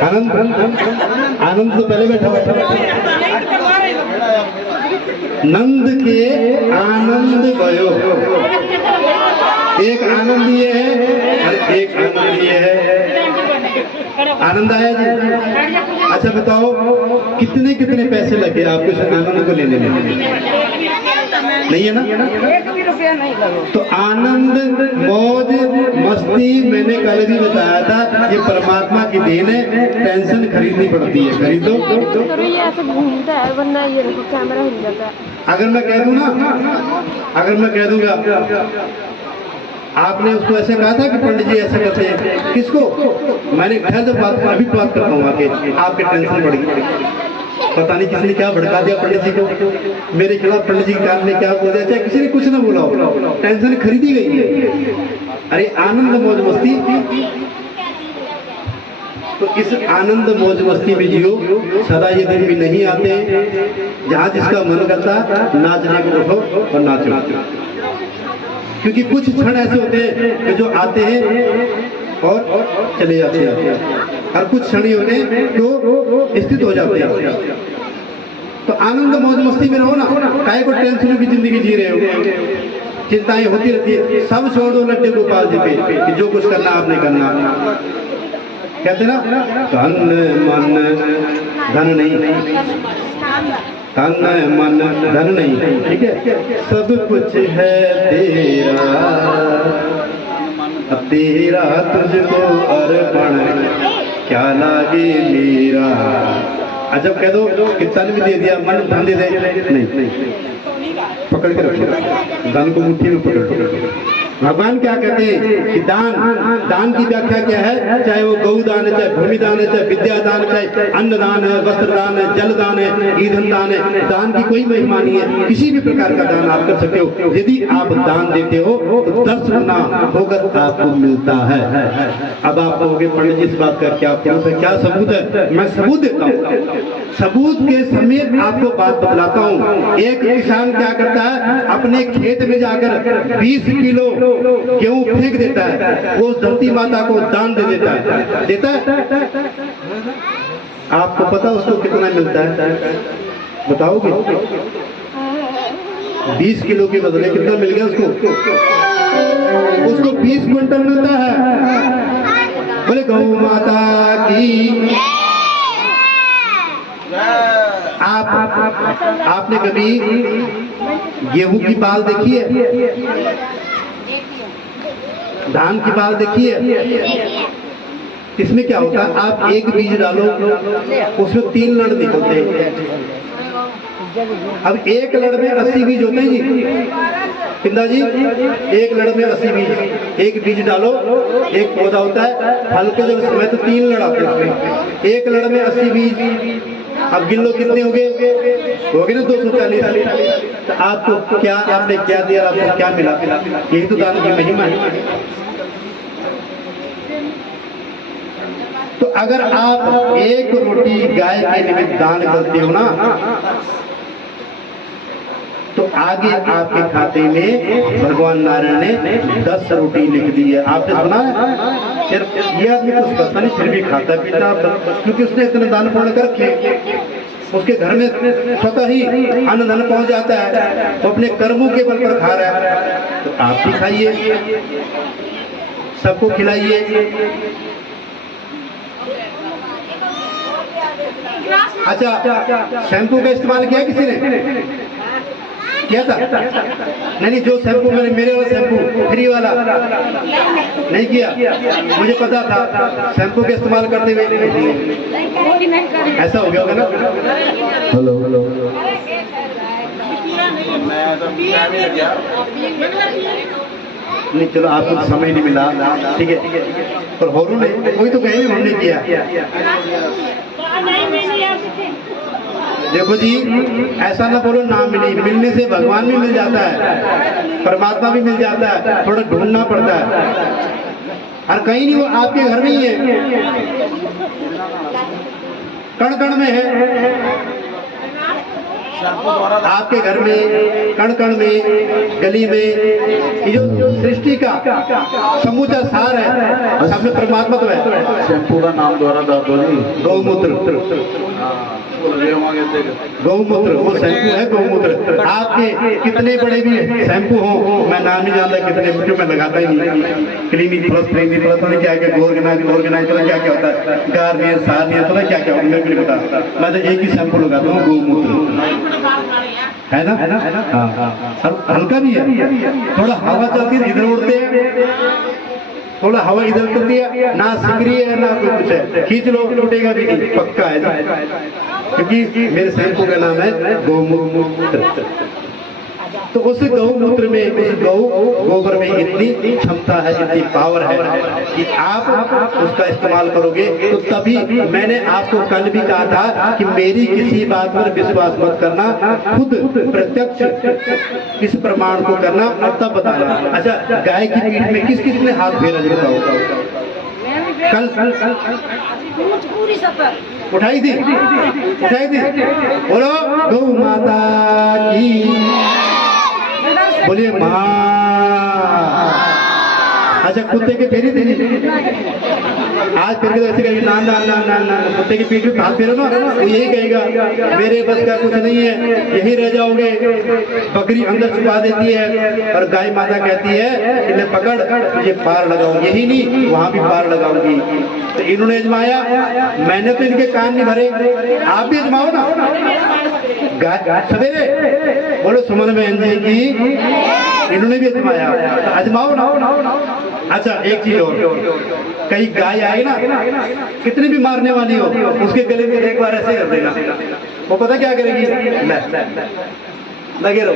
आनंद आनंद तो पहले बैठा नंद के आनंद भयो। एक आनंद ये है, एक आनंद ये है। आनंद आया जी? अच्छा बताओ कितने कितने पैसे लगे आपको इस आनंद को लेने में? नहीं है ना? 1 भी रुपया नहीं लगो। तो आनंद मौज मस्ती मैंने कल भी बताया था, ये परमात्मा की देन है। टेंशन खरीदनी पड़ती है, खरीदो। तो ये ऐसे घूमता है, वरना ये देखो कैमरा हिल जाता है। अगर मैं कह दूं ना, अगर मैं कह दूंगा आपने उसको ऐसे कहा था कि पंडित जी ऐसे करते हैं, किसको? मैंने कहा जब बात अभी बात करता हूँ आके, आपके टेंशन बढ़ गई। पता नहीं किसी ने क्या भड़का दिया पंडित जी को, मेरे खिलाफ पंडित जी के कान ने क्या बोल दिया, चाहे किसी ने कुछ ना बोला हो, टेंशन खरीदी गई है। अरे आनंद मौज मस्ती, तो इस आनंद मौज मस्ती में जियो। सदा ये दिन भी नहीं आते जहाँ जिसका मन करता नाचने को उठो और नाचो, क्योंकि कुछ क्षण ऐसे होते हैं कि जो आते हैं और चले जाते हैं, और कुछ क्षण ही होते हैं तो स्थित हो जाते हैं। तो आनंद मौज मस्ती में रहो ना, काहे को टेंशनों की जिंदगी जी रहे हो, चिंताएं होती रहती है। सब छोड़ दो लड्डू गोपाल जी पे कि जो कुछ करना आपने करना। कहते ना तन मन धन नहीं, तन मन धन नहीं, ठीक है? सब कुछ है तेरा, अब तेरा तुझको अर्पण क्या लागे मेरा। अजब कह दो कि तन भी दे दिया, मन धन दे दे, नहीं, पकड़ के रखो, धन को मुट्ठी में पकड़। भगवान क्या कहते हैं कि दान, दान की व्याख्या क्या है? चाहे वो गौ दान है, चाहे भूमि दान है, चाहे विद्या दान है, चाहे अन्न दान है, वस्त्र दान है, जल दान है, ईंधन दान है। दान की कोई महिमा नहीं है, किसी भी प्रकार का दान आप कर सकते हो। यदि आप दान देते हो तो 10 गुना होकर आपको मिलता है। अब आप कहोगे पंडित जी इस बात का क्या प्रूफ है, क्या सबूत है? मैं सबूत देता हूँ, सबूत के समेत आपको बात बतलाता हूँ। एक किसान क्या करता है, अपने खेत में जाकर 20 किलो गेहूं फेंक देता है, वो धरती माता को दान दे देता है, आपको पता उसको कितना मिलता है? बताओगे? 20 किलो के बदले कितना मिल गया उसको? 20 क्विंटल मिलता है। बोले गौ माता की। आपने कभी गेहूं की बाल देखी है? धान की बाल देखी है? इसमें क्या होता है, आप एक बीज डालो उसमें 3 लड़ निकलते हैं। अब एक लड़ में 80 बीज होते हैं जी, पिंदा जी, एक लड़ में 80 बीज। एक बीज डालो, एक पौधा होता है, फल के जब समय तो 3 लड़ आते हैं, एक लड़ में 80 बीज। अब गिन लो कितने हो गए ना, 240। तो आपको क्या, आपने क्या दिया, आपको क्या मिला? यही तो दान की महिमा है। तो अगर आप एक रोटी गाय के निमित्त दान करते हो ना, तो आगे आपके खाते में भगवान नारायण ने 10 रोटी लिख दी है। आपने सुना है? ये आदमी कुछ पता नहीं, फिर भी खाता पीता, क्योंकि उसने इतने दान पुण्य कर रखे, उसके घर में स्वतः ही अन्न धन पहुंच जाता है, वो अपने कर्मों के बल पर खा रहा है। तो आप भी खाइए, सबको खिलाइए। अच्छा, शैम्पू का इस्तेमाल किया किसी ने? किया था? नहीं, जो शैम्पू मैंने, मेरे वाला शैम्पू फ्री वाला नहीं किया, मुझे पता था शैम्पू का इस्तेमाल करते हुए ऐसा हो गया होगा ना। हेलो नहीं चलो आपको समय नहीं मिला, ठीक है, पर होरू ने कोई तो कहे हमने किया। देखो जी, ऐसा ना बोलो ना मिली, मिलने से भगवान भी मिल जाता है, परमात्मा भी मिल जाता है, थोड़ा ढूंढना पड़ता है। और कहीं नहीं, वो आपके घर में ही है, कण कण में है, आपके घर में, कण कण में, गली में। ये जो सृष्टि का समूचा सार है, सब में परमात्मा तो है। शैम्पू का नाम दोबारा बता दो जी। गौमूत्र, गौमूत्र वो शैम्पू है, गौमूत्र। आपके कितने बड़े भी शैम्पू हो, मैं नाम नहीं जानता कितने, मुझे मैं लगाता ही नहीं। क्लिनिक प्लस, क्लिनिक प्लस, पता क्या क्या, ऑर्गेनाइज ऑर्गेनाइज, पता क्या क्या होता है, गार्नियर सार्नियर, पता क्या क्या होता है, मेरे को नहीं पता। मैं तो एक ही शैम्पू लगाता हूँ, गौमूत्र, है ना, है ना, हाँ, हल्का भी है, थोड़ा हवा चलती है इधर उड़ते हैं, थोड़ा हवा इधर चलती है, ना सिकरी है ना कोई कुछ है, खींच लो टूटेगा भी नहीं, पक्का है, क्योंकि मेरे शैम्पू का नाम है गौमूत्र। तो उस गौमूत्र में, उस गोबर में इतनी क्षमता है, इतनी पावर है कि आप उसका इस्तेमाल करोगे तो तभी। मैंने आपको कल भी कहा था कि मेरी किसी बात पर विश्वास मत करना, खुद प्रत्यक्ष इस प्रमाण को करना और तब बताना। अच्छा, गाय की पीठ में किस किस ने हाथ फेरा जो बताओ? कल पूरी सफर उठाई थी, उठाई थी, बोलो गौ माता की, बोलिए माँ। अच्छा, कुत्ते की फेरी थी, आज फिर के ऐसे कहेगी ना ना ना ना ना, कुत्ते की पीठ में हाथ फेरो ना, वो यही कहेगा मेरे बस का कुछ नहीं है, यही रह जाओगे। बकरी अंदर छुपा देती है और गाय माता कहती है इन्हें पकड़, तुझे पार लगाऊंगी, यही नहीं वहां भी पार लगाऊंगी। तो इन्होंने अजमाया, मैंने तो इनके कान नहीं भरे, आप भी अजमाओ ना। गाय सवेरे बोलो सुमन बहन जी की, इन्होंने भी अजमाया, अजमाओ ना। अच्छा, एक चीज और, कई गाय आए ना, कितनी भी मारने वाली हो, उसके गले में एक बार ऐसे कर देना, वो पता क्या करेगी, लगे रहो,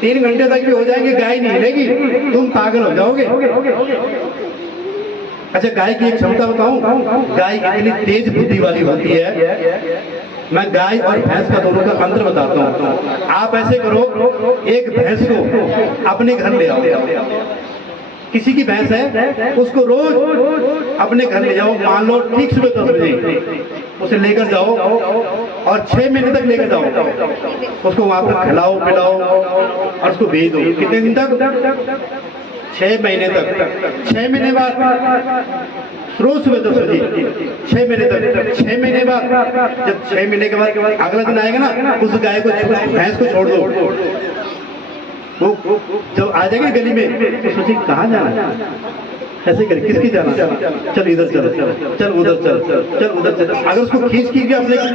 3 घंटे तक भी हो जाएंगे, गाय नहीं हिलेगी, तुम पागल हो जाओगे। अच्छा, गाय की एक क्षमता बताऊं, गाय इतनी तेज बुद्धि वाली होती है। मैं गाय और भैंस का दोनों का अंतर बताता हूँ। आप ऐसे करो, एक भैंस को अपने घर ले आओ, किसी की भैंस है, उसको रोज अपने घर ले जाओ, मान लो ठीक सुबह 10 बजे उसे लेकर जाओ और 6 महीने तक लेकर जाओ, उसको वहां पर खिलाओ पिलाओ और उसको भेज दो। कितने दिन तक? 6 महीने तक। 6 महीने बाद रोज सुबह 10 बजे, 6 महीने तक। 6 महीने बाद, जब 6 महीने के बाद अगला दिन आएगा ना, उस गाय को, भैंस को छोड़ दो। वो जब आ जाएगा गली में तो सोचे कहाँ जाना, ऐसे करे, किसकी जाना, चल इधर चल, चल उधर चल, चल उधर चल। अगर उसको खींच के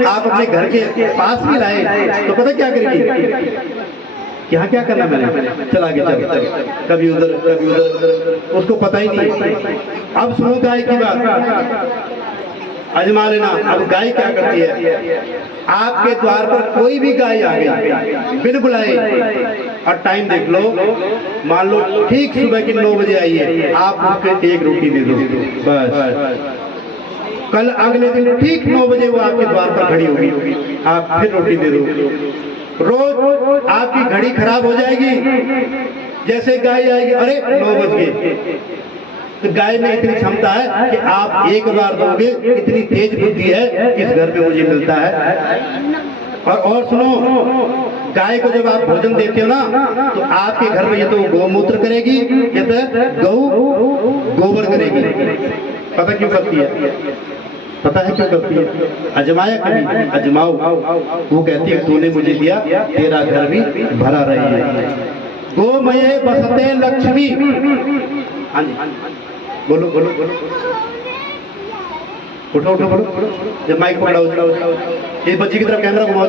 आप अपने घर के पास भी लाए तो पता क्या करेगी, यहाँ क्या करना मैंने, चल आगे चल, कभी उधर कभी उधर, उसको पता ही नहीं। अब सुनो गाय की बात, आजमा लेना। अब गाय क्या करती है, आपके द्वार पर कोई भी गाय आ गई बिन बुलाए और टाइम देख लो, मान लो ठीक सुबह की 9 बजे आई है, आप उसको 1 रोटी दे दो बस। कल अगले दिन ठीक 9 बजे वो आपके द्वार पर खड़ी होगी, आप फिर रोटी दे दो। रोज आपकी घड़ी खराब हो जाएगी, जैसे गाय आएगी, अरे 9 बज गए। तो गाय में इतनी क्षमता है कि आप एक बार दोगे, इतनी तेज बुद्धि है, इस घर में मुझे मिलता है। और सुनो, गाय को जब आप भोजन देते हो ना, तो आपके घर में ये तो गौमूत्र करेगी, ये तो गोबर करेगी। पता क्यों करती है? पता है क्यों करती है? अजमाया कभी? अजमाओ। वो कहती है तूने मुझे दिया, तेरा घर भी भरा रहे। गोमये बसते लक्ष्मी। हाँ जी, बोलो बोलो बोलो, उठो उठो बोलो, जब माइक पकड़ाओ, ये बच्ची की तरफ कैमरा घुमाओ।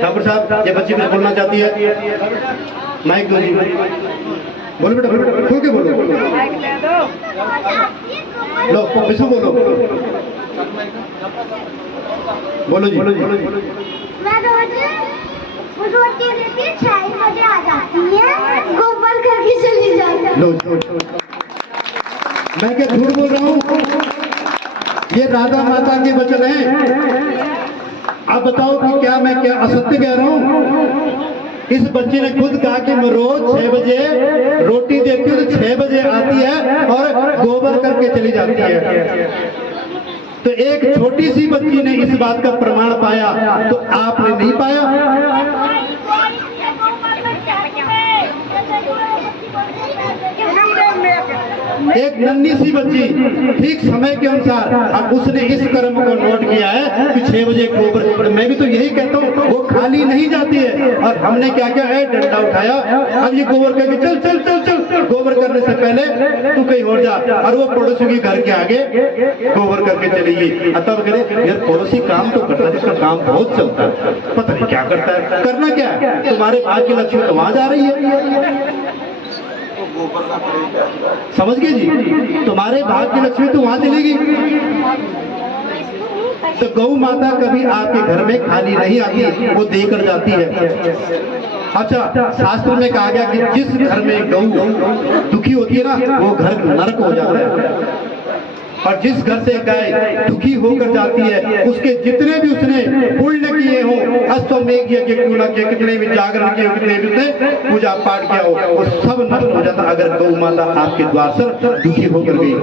ठाकुर साहब, ये बच्ची कुछ बोलना चाहती है, माइक दो जी, बोलो बेटा, बोलो खुल के बोलो, लो विष्णु बोलो, बोलो जी, बोलो जी। वो रोटी देती है 6 बजे आ जाती है, गोबर करके चली जाती है। लो मैं क्या झूठ बोल रहा हूँ? ये राधा माता के वचन हैं। आप बताओ कि क्या मैं क्या असत्य कह रहा हूँ? इस बच्चे ने खुद कहा कि मैं रोज 6 बजे रोटी देती हूँ, तो 6 बजे आती है और गोबर करके चली जाती है। तो एक छोटी सी बच्ची ने इस बात का प्रमाण पाया, तो आपने नहीं पाया। एक नन्ही सी बच्ची ठीक समय के अनुसार, अब उसने इस कर्म को नोट किया है कि 6 बजे गोबर। मैं भी तो यही कहता हूँ, वो खाली नहीं जाती है। और हमने क्या क्या है, डंडा उठाया, अब ये गोबर करके चल चल चल चल, गोबर करने से पहले तू कहीं और जा। और वो पड़ोसी के घर के आगे गोबर करके चली गई। तब करे यार पड़ोसी काम तो करता है, इसका काम बहुत चलता है, पता नहीं क्या करता है। करना क्या है, तुम्हारे भाग्य की लक्ष्मी तो वहां जा रही है। समझ गए जी? तुम्हारे भाग्य की लक्ष्मी तो वहां चलेगी। तो गौ माता कभी आपके घर में खाली नहीं आती, वो देकर जाती है। अच्छा, शास्त्र में कहा गया कि जिस घर में गौ दुखी होती है ना, वो घर नरक हो जाता है। और जिस घर से गाय दुखी होकर जाती है, उसके जितने भी उसने पुण्य किए हो, अश्वमेध यज्ञ क्यों न किए, कितने भी जागरण किए, कितने भी उसने पूजा पाठ किया हो, वो सब नष्ट हो जाता अगर गौ माता आपके द्वार से दुखी होकर गई।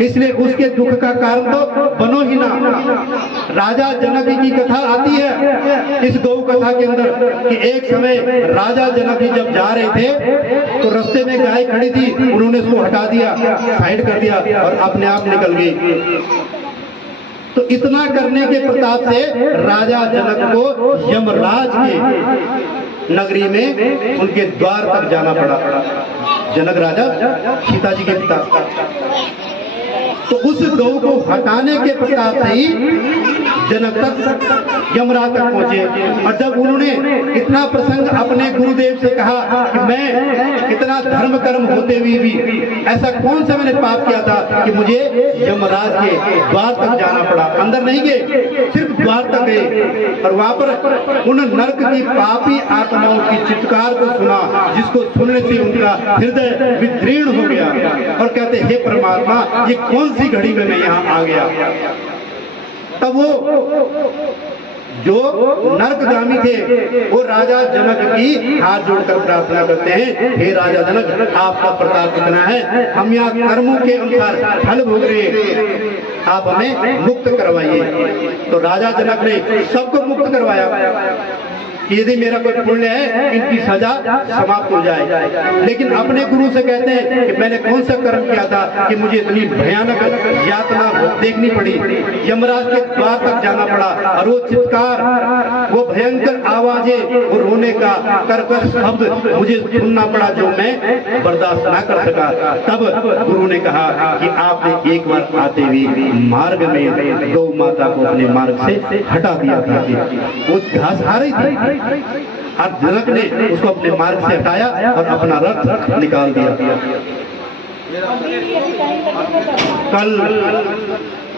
इसलिए उसके दुख का कारण तो बनो ही ना। राजा जनक की कथा आती है इस गौ कथा के अंदर कि एक समय राजा जनक जी जब जा रहे थे तो रास्ते में गाय खड़ी थी, उन्होंने उसको हटा दिया, साइड कर दिया और अपने आप निकल गई। तो इतना करने के प्रताप से राजा जनक को यमराज के नगरी में उनके द्वार तक जाना पड़ा। जनक राजा सीता जी के पिता। तो उस गौ को हटाने के प्रताप से ही जनक तक यमराज तक पहुंचे। और जब उन्होंने इतना प्रसंग अपने गुरुदेव से कहा कि मैं इतना धर्म कर्म होते हुए भी ऐसा कौन सा मैंने पाप किया था कि मुझे यमराज के द्वार तक जाना पड़ा। अंदर नहीं गए, सिर्फ द्वार तक गए और वहां पर उन नरक की पापी आत्माओं की चित्कार को सुना, जिसको सुनने से उनका हृदय विदीर्ण हो गया और कहते हे परमात्मा, ये कौन सी घड़ी में मैं यहाँ आ गया। तब वो जो नरकगामी थे वो राजा जनक की हाथ जोड़कर प्रार्थना करते हैं, हे राजा जनक, आपका प्रताप कितना है, हम यहाँ कर्मों के अनुसार फल भोग रहे हैं, आप हमें मुक्त करवाइए। तो राजा जनक ने सबको मुक्त करवाया। यदि मेरा कोई पुण्य है, इनकी सजा समाप्त हो जाए। लेकिन अपने गुरु से कहते हैं कि मैंने कौन सा कर्म किया था कि मुझे इतनी भयानक यातना देखनी पड़ी, यमराज के द्वार तक जाना पड़ा और वो चित्कार, वो भयंकर आवाजें, वो रोने का कर्कश शब्द मुझे सुनना पड़ा जो मैं बर्दाश्त ना कर सका। तब गुरु ने कहा कि आपने एक बार आते हुए मार्ग में गौ माता को अपने मार्ग से हटा दिया था। वो घास खा रही थी और जनक ने उसको अपने मार्ग से हटाया और अपना रथ निकाल दिया। कल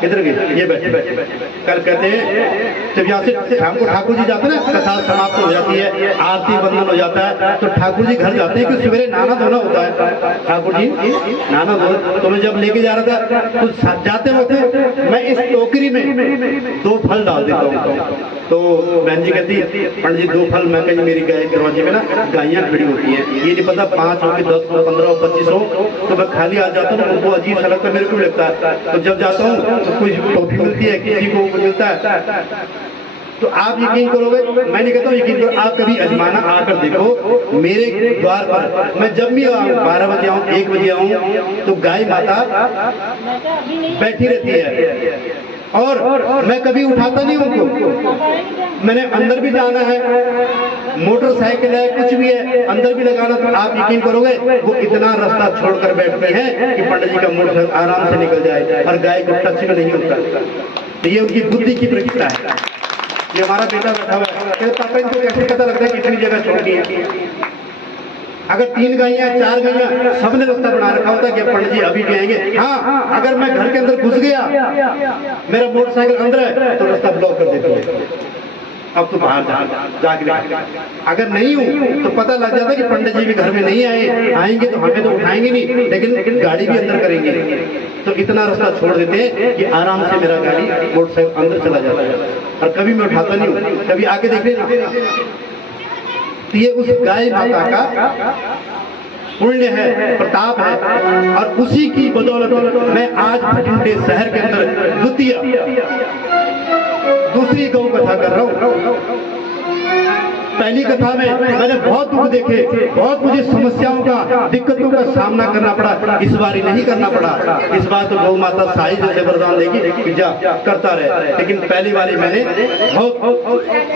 इधर गए, ये बैठे कल कहते हैं जब यहाँ से शाम को ठाकुर जी जाते हैं ना, कथा समाप्त हो जाती है, आरती बंधन हो जाता है, तो ठाकुर जी घर जाते हैं कि सवेरे नहाना धोना होता है। ठाकुर जी नहाना धो, तो मैं जब लेके जा रहा था तो जाते वक्त मैं इस टोकरी में 2 फल डाल देता हूँ। तो बहन जी कहती पंडित जी 2 फल, मैं कहीं मेरी गाय दरवाजे में ना गायें खड़ी होती हैं, ये नहीं पता 5 हो कि 10 हो 15 हो 25 हो, तो मैं खाली आ जाता हूँ, उनको अजीब सा लगता है, मेरे को भी लगता है। तो जब जाता हूँ तो कुछ टोपी मिलती है, किसी को मिलता है। तो आप यकीन करोगे, मैं नहीं कहता हूँ यकीन करो, आप कभी अजमाना आकर देखो मेरे द्वार पर। मैं जब भी आऊँ 12 बजे आऊँ 1 बजे आऊँ तो गाय माता बैठी रहती है और मैं कभी उठाता नहीं उनको। मैंने अंदर भी जाना है, मोटरसाइकिल है, कुछ भी है, अंदर भी लगाना, तो आप यकीन करोगे वो इतना रास्ता छोड़कर बैठती है कि पंडित जी का मोटरसाइकिल आराम से निकल जाए और गाय को टच नहीं होता। तो ये उनकी बुद्धि की प्रक्रिया है। ये हमारा बेटा बैठा हुआ है, पापा इनको कैसे पता लगता है कितनी जगह छोड़नी है। अगर 3 गायें 4 गायें, सबने रास्ता बना रखा होता है कि पंडित जी अभी जाएंगे। हाँ, अगर मैं घर के अंदर घुस गया, मेरा मोटरसाइकिल अंदर है, तो रास्ता ब्लॉक कर देते हैं। अब तो बाहर जाके अगर नहीं हूँ तो पता लग जाता कि पंडित जी भी घर में नहीं आएंगे तो हमें तो उठाएंगे नहीं, लेकिन गाड़ी भी अंदर करेंगे। तो इतना रास्ता छोड़ देते हैं कि आराम से मेरा गाड़ी मोटरसाइकिल अंदर चला जाता है और कभी मैं उठाता नहीं हूँ। कभी आके देख लेना। तो ये उस गाय माता का पुण्य है, प्रताप है, और उसी की बदौलत मैं आज भटिंडे शहर के अंदर दूसरी गौ कथा कर रहा हूँ। पहली कथा में मैंने बहुत दुख देखे, बहुत मुझे समस्याओं का, दिक्कतों का सामना करना पड़ा। इस बार नहीं करना पड़ा। इस बार तो गौ माता साई जैसे वरदान देगी कि जा करता रहे, लेकिन पहली बारी मैंने बहुत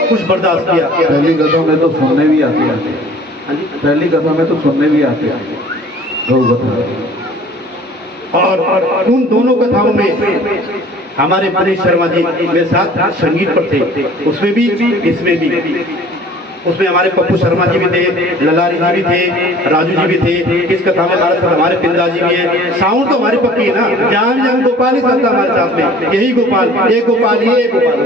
कुछ बर्दाश्त किया। पहली कथा में तो सुनने भी आते हैं, पहली कथा में तो सुनने भी आते हैं गौ कथा। और उन दोनों कथाओं में हमारे परेश शर्मा जी मेरे साथ संगीत पर थे, उसमें भी इसमें भी। उसमें हमारे पप्पू शर्मा जी भी थे, ललारी जी भी थे, राजू जी भी थे। इस कथा में हमारे पिंदा जी भी है। साउंड तो हमारी पक्की है ना, जहाँ भी हम गोपाल ही चलता हमारे साथ में, यही गोपाल, एक गोपाल ये एक गोपाल।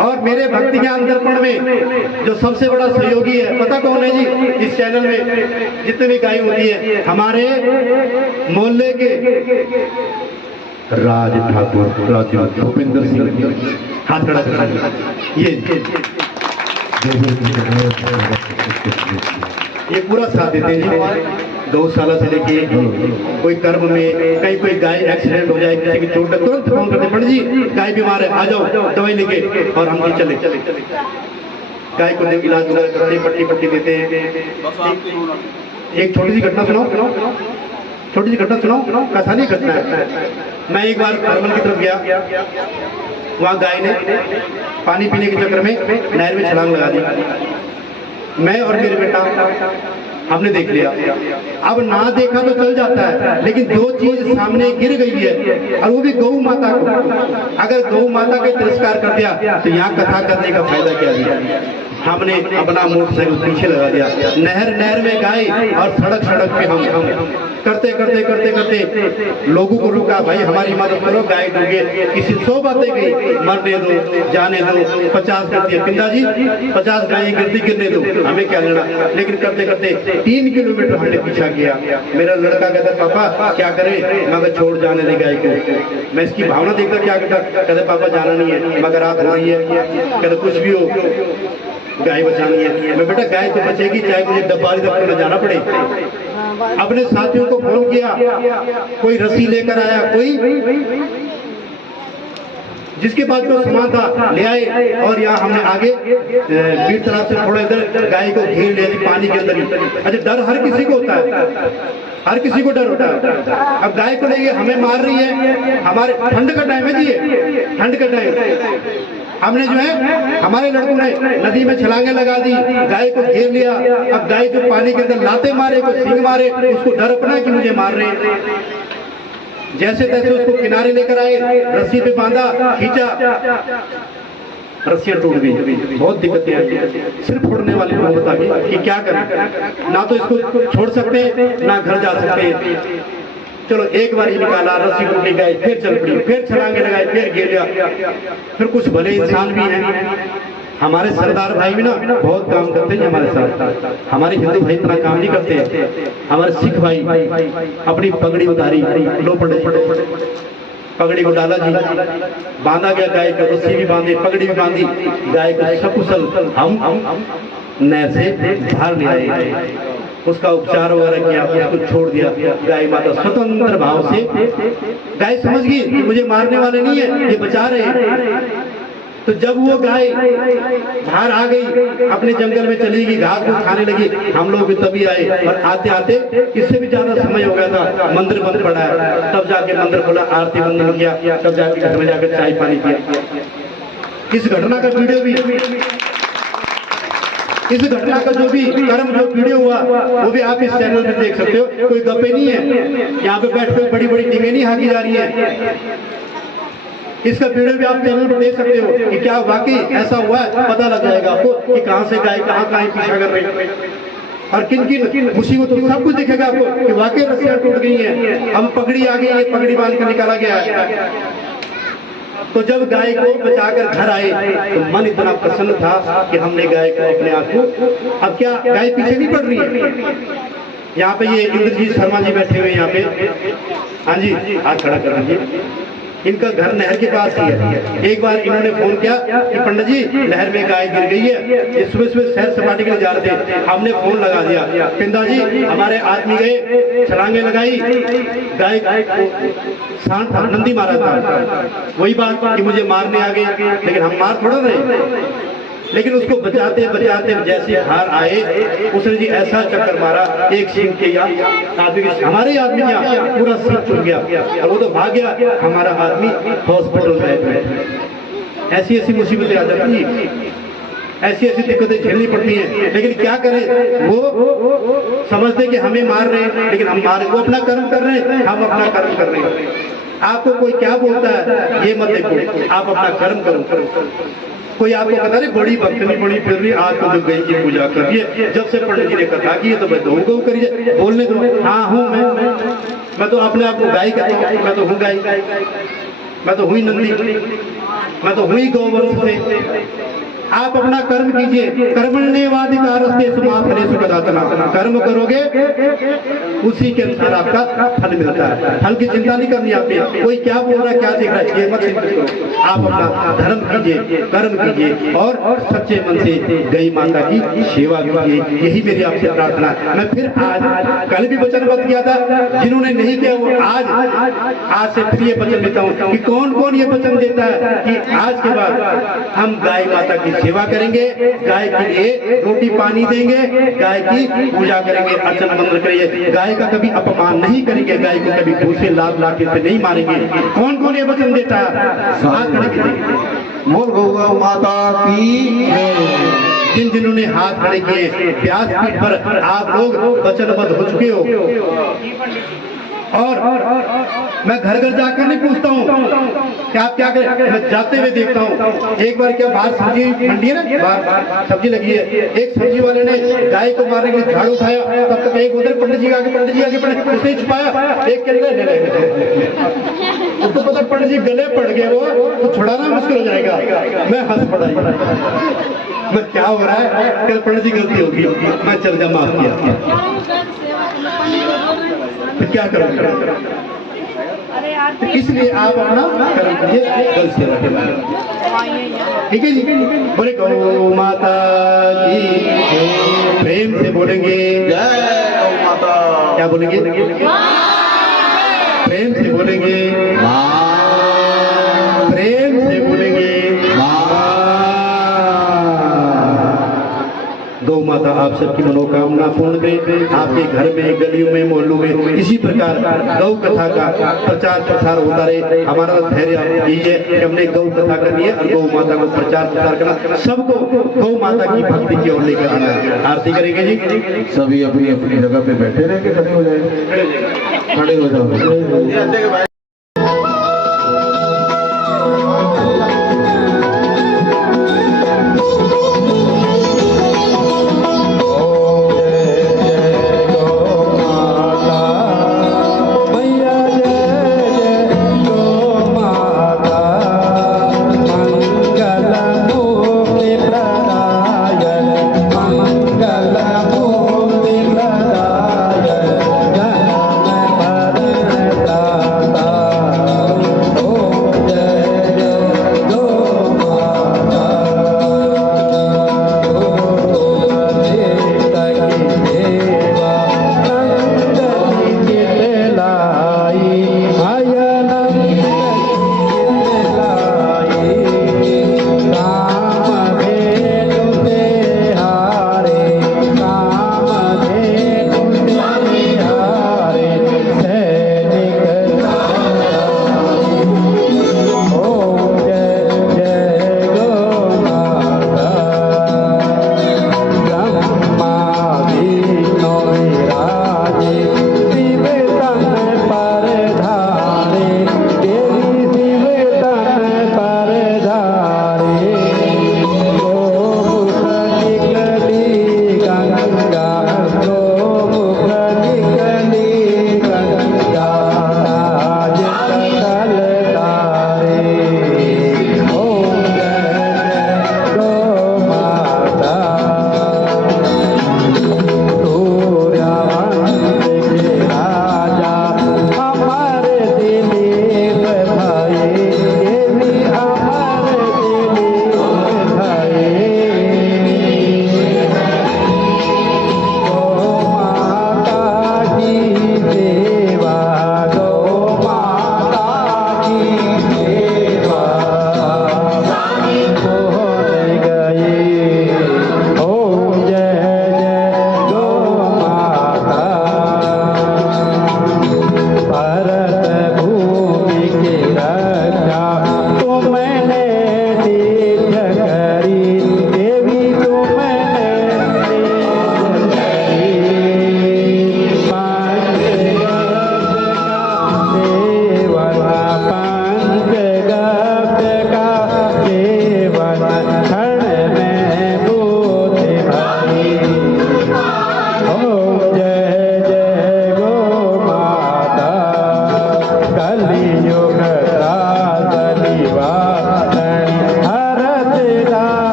और मेरे भक्ति ज्ञान दर्पण में जो सबसे बड़ा सहयोगी है पता कौन है जी? इस चैनल में जितने भी गाय होती है, हमारे मोहल्ले के राज ठाकुर राजू भूपिंदर सिंह, हाथ खड़ा कर ये पूरा साथ देते हैं। गौशाला से लेके कोई कर्म में कहीं कोई गाय एक्सीडेंट हो जाए, किसी की चोट लगे, तुरंत फोन करते पंडित जी गाय बीमार है, आ जाओ दवाई लेके, और हम भी चले गाय को इलाज वगैरह करते, पट्टी देते हैं। एक छोटी सी घटना सुनाओ, छोटी सी घटना सुनाओ, कथानी घटना है। मैं एक बार हरमल की तरफ गया, वहाँ गाय ने पानी पीने के चक्कर में नहर में छलांग लगा दी। मैं और मेरे बेटा हमने देख लिया। अब ना देखा तो चल जाता है, लेकिन जो चीज सामने गिर गई है और वो भी गौ माता को, अगर गौ माता के तिरस्कार कर दिया तो यहाँ कथा करने का फायदा क्या दिया? हमने अपना मोटरसाइकिल पीछे लगा दिया, नहर में गाय और सड़क पे हम करते लोगों को रुका, भाई हमारी मदद करो, गाय डूबे। किसी 100 बातें गई, मरने दो, जाने दो, 50 कर दिया पिंदा जी, 50 गाय गिरने दो, हमें क्या लेना। लेकिन करते 3 किलोमीटर हमने पीछा किया। मेरा लड़का कहता पापा क्या करे, मगर छोड़ जाने दे गाय को। मैं इसकी भावना देखकर क्या कहता, कहते पापा जाना नहीं है, मगर रात हो रही है, कहते कुछ भी हो गाय बचानी है। मैं बेटा गाय तो बचेगी, चाहे मुझे डब्बारी दफ्तर में जाना पड़े। अपने साथियों को फोन किया, कोई रस्सी लेकर आया, कोई जिसके पास जो सामान था ले आए, और यहाँ हमने आगे बीच तरफ से थोड़ा इधर गाय को घेर लिया पानी के अंदर ही। अच्छा, डर हर किसी को होता है, हर किसी को डर होता है। अब गाय को लेके हमें मार रही है, हमारे ठंड का टाइम है जी, ठंड का टाइम। हमने जो है हमारे लड़कों ने नदी में छलांगे लगा दी, गाय को घेर लिया। अब गाय जो पानी के अंदर लाते मारे, कोई सींग मारे, उसको डर अपना कि मुझे मार रहे। जैसे तैसे उसको किनारे लेकर आए, रस्सी पे बांधा, खींचा, रस्सियां टूट गई। बहुत दिक्कतें आई। सिर्फ उड़ने वाले लोग बता कि क्या करें, ना तो इसको छोड़ सकते ना घर जा सकते। चलो एक बार ही निकाला, रस्सी टूटी, गए, फिर चल पड़ी, फिर छलांगे लगाए, फिर गिर गया। फिर कुछ भले इंसान भी हैं, हमारे सरदार भाई भी ना बहुत काम करते हैं हमारे साथ। हमारे हिंदू भाई इतना काम नहीं करते। हमारे सिख भाई अपनी पगड़ी उतारी, लो पड़े पगड़ी को डाला जी, बांधा गया गाय को, रस्सी भी बांधी, पगड़ी भी बांधी, गाय को सकुशल हम नहर से बाहर ले आए, उसका उपचार वगैरह किया, उसको छोड़ दिया। गाय माता स्वतंत्र भाव से, गाय समझ गई कि मुझे मारने वाले नहीं है, ये बचा रहे हैं। तो जब वो गाय बाहर आ गई, अपने जंगल में चली गई, घास फूस खाने लगी, हम लोग भी तभी आए। और आते आते इससे भी ज्यादा समय हो गया था, मंदिर बंद पड़ा है। तब जाके मंदिर खोला, आरती बंदन किया, तब जाके घर में जाकर चाय पानी पिया। इस घटना का वीडियो भी, इस घटना का जो भी कर्म जो वीडियो हुआ वो भी आप इस चैनल में देख सकते हो। कोई गप्पे नहीं है, यहाँ पे बैठ कर बड़ी बड़ी टीमें नहीं हाकी जा रही है। इसका वीडियो भी आप चैनल पर देख सकते हो कि क्या वाकई ऐसा हुआ है, पता लग जाएगा आपको कि कहां से गाय कहां पीछा कर रही है। और किन किन मुसीबतों सब कुछ दिखेगा आपको कि वाकई रस्सियां टूट गई हैं, अब पगड़ी आ गई है, पगड़ी बांध कर निकाला गया है। तो जब गाय को बचाकर घर आए तो मन इतना प्रसन्न था कि हमने गाय को अपने आंसू, अब क्या गाय पीछे नहीं पड़ रही है। यहाँ पे ये इंद्रजीत शर्मा जी बैठे हुए यहाँ पे, हाँ जी हाथ खड़ा कर दीजिए। इनका घर नहर के पास ही है। एक बार इन्होंने फोन किया कि पंडित जी नहर में गाय गिर गई है, ये सुबह सुबह सैर सपाटे के लिए जा रहे थे, हमने फोन लगा दिया, पिंदा जी हमारे आदमी गए, छलांगे लगाई, गाय सांड था, नंदी मारा था। वही बात कि मुझे मारने आ गए, लेकिन हम मार थोड़ा रहे, लेकिन उसको बचाते बचाते जैसे बाहर आए उसने जी ऐसा चक्कर मारा, एक सिंह के आदमी, हमारे आदमी का पूरा सिर टूट गया और वो तो भाग गया, हमारा आदमी हॉस्पिटल में। ऐसी ऐसी मुसीबतें आ जाती हैं, ऐसी ऐसी दिक्कतें झेलनी पड़ती हैं, लेकिन क्या करें, वो समझते कि हमें मार रहे हैं, लेकिन हम मार, वो अपना कर्म कर रहे हैं, हम अपना कर्म कर रहे हैं। आपको कोई क्या बोलता है ये मत देखो, आप अपना कर्म करो। कोई आपको कहता है बड़ी भक्तनी बड़ी फिर रही, आज तो गई की पूजा कर रही है, जब से पंडित जी ने कथा की है तो मैं दो गौ करिए, बोलने दो। हाँ हूँ मैं तो अपने आप को गाय कहता हूँ, मैं तो हूँ गाय, मैं तो हुई नंदी, मैं तो हुई गौवंश से। आप अपना कर्म कीजिए, कर्मण्येवाधिकारस्ते मा फलेषु कदाचन, कर्म करोगे उसी के अनुसार आपका फल मिलता है। फल की चिंता नहीं करनी आपने, कोई क्या बोल रहा है क्या देख रहा है ये मत चिंता करो, आप अपना धर्म कीजिए, कर्म कीजिए और सच्चे मन से गई माता की सेवा कीजिए, यही मेरी आपसे प्रार्थना है। मैं फिर आज, कल भी वचनबद्ध किया था, जिन्होंने नहीं किया वो आज से फिर ये वचन देता हूँ कि कौन कौन ये वचन देता है कि आज के बाद हम गाय माता की सेवा करेंगे, गाय के लिए रोटी पानी देंगे, गाय की पूजा करेंगे, अर्चन मंत्र करेंगे, गाय का कभी अपमान नहीं करेंगे, गाय को कभी दूसरे लाभ लाके से नहीं मारेंगे। कौन कौन ये वचन देता है? हाथ खड़े कीजिए। मोर गौ माता की। जिन जिन्होंने हाथ खड़े किए, प्यास पीठ पर आप लोग वचनबद्ध हो चुके हो। और मैं घर घर जाकर नहीं पूछता हूँ कि आप क्या करें, मैं जाते हुए देखता हूँ। एक बार क्या बाहर सब्जी मंडी है ना, बाहर सब्जी लगी है, एक सब्जी वाले ने गाय को मारने के लिए झाड़ू उठाया, तब तक एक उधर पंडित जी आगे पड़े, उसने छुपाया, एक के उसको पता पंडित जी गले पड़ गए, वो तो छुड़ाना मुश्किल हो जाएगा। मैं हंस पड़ा, मैं क्या हो रहा है, कल पंडित जी गलती होगी, मैं चल जा माफ किया, तो क्या करोगे? तो इसलिए आप अपना कर्म कीजिए, बल से रखें, ठीक है जी। बोले गौ माता की, प्रेम से बोलेंगे जय गौ माता। क्या बोलेंगे? प्रेम से बोलेंगे, प्रेम से बोलेंगे। गौ माता आप सबकी मनोकामना पूर्ण करे, आपके घर में, गलियों में, मोहल्लों में इसी प्रकार गौ कथा का प्रचार प्रसार होता रहे। हमारा धैर्य यही है कि हमने गौ कथा करनी है और गौ माता को प्रचार प्रसार करना, सबको गौ माता की भक्ति की ओर लेकर आना है। आरती करेंगे जी, सभी अपनी अपनी जगह पे बैठे रह के खड़े हो जाए, खड़े हो जाओ। Bye.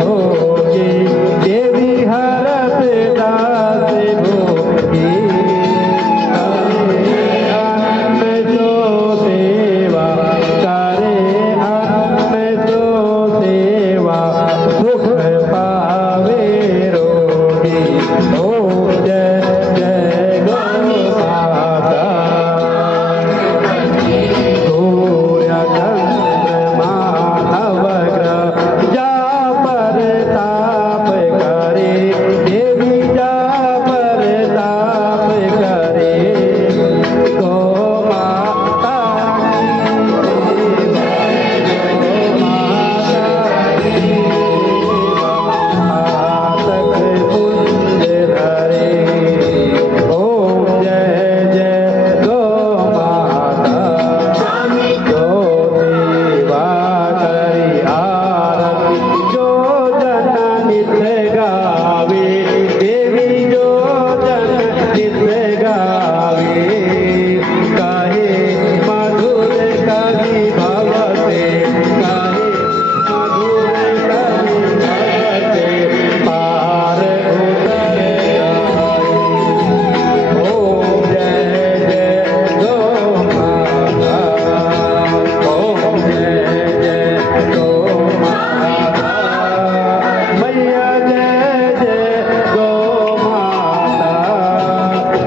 भोगी देवी हरत दास भोगी करे जो सेवा करे जो सेवा सुख पावे रोगी ओम जय जय गौ माता सूर्य चंद्रमा नवग्रह जा परताप करे देवी जा परताप करे गौ माता की कुंज धरे ओम जय जय गौ माता जो सेवा करी आरती जो जन नित्य गावे देवी जो जन नित्य गावे कहे मधुर कवि भवते कहे मधुर कवि भवते पार उतर आए ओम जय जय गौ माता ओम जय जय गौ माता मैया जय जय गौ माता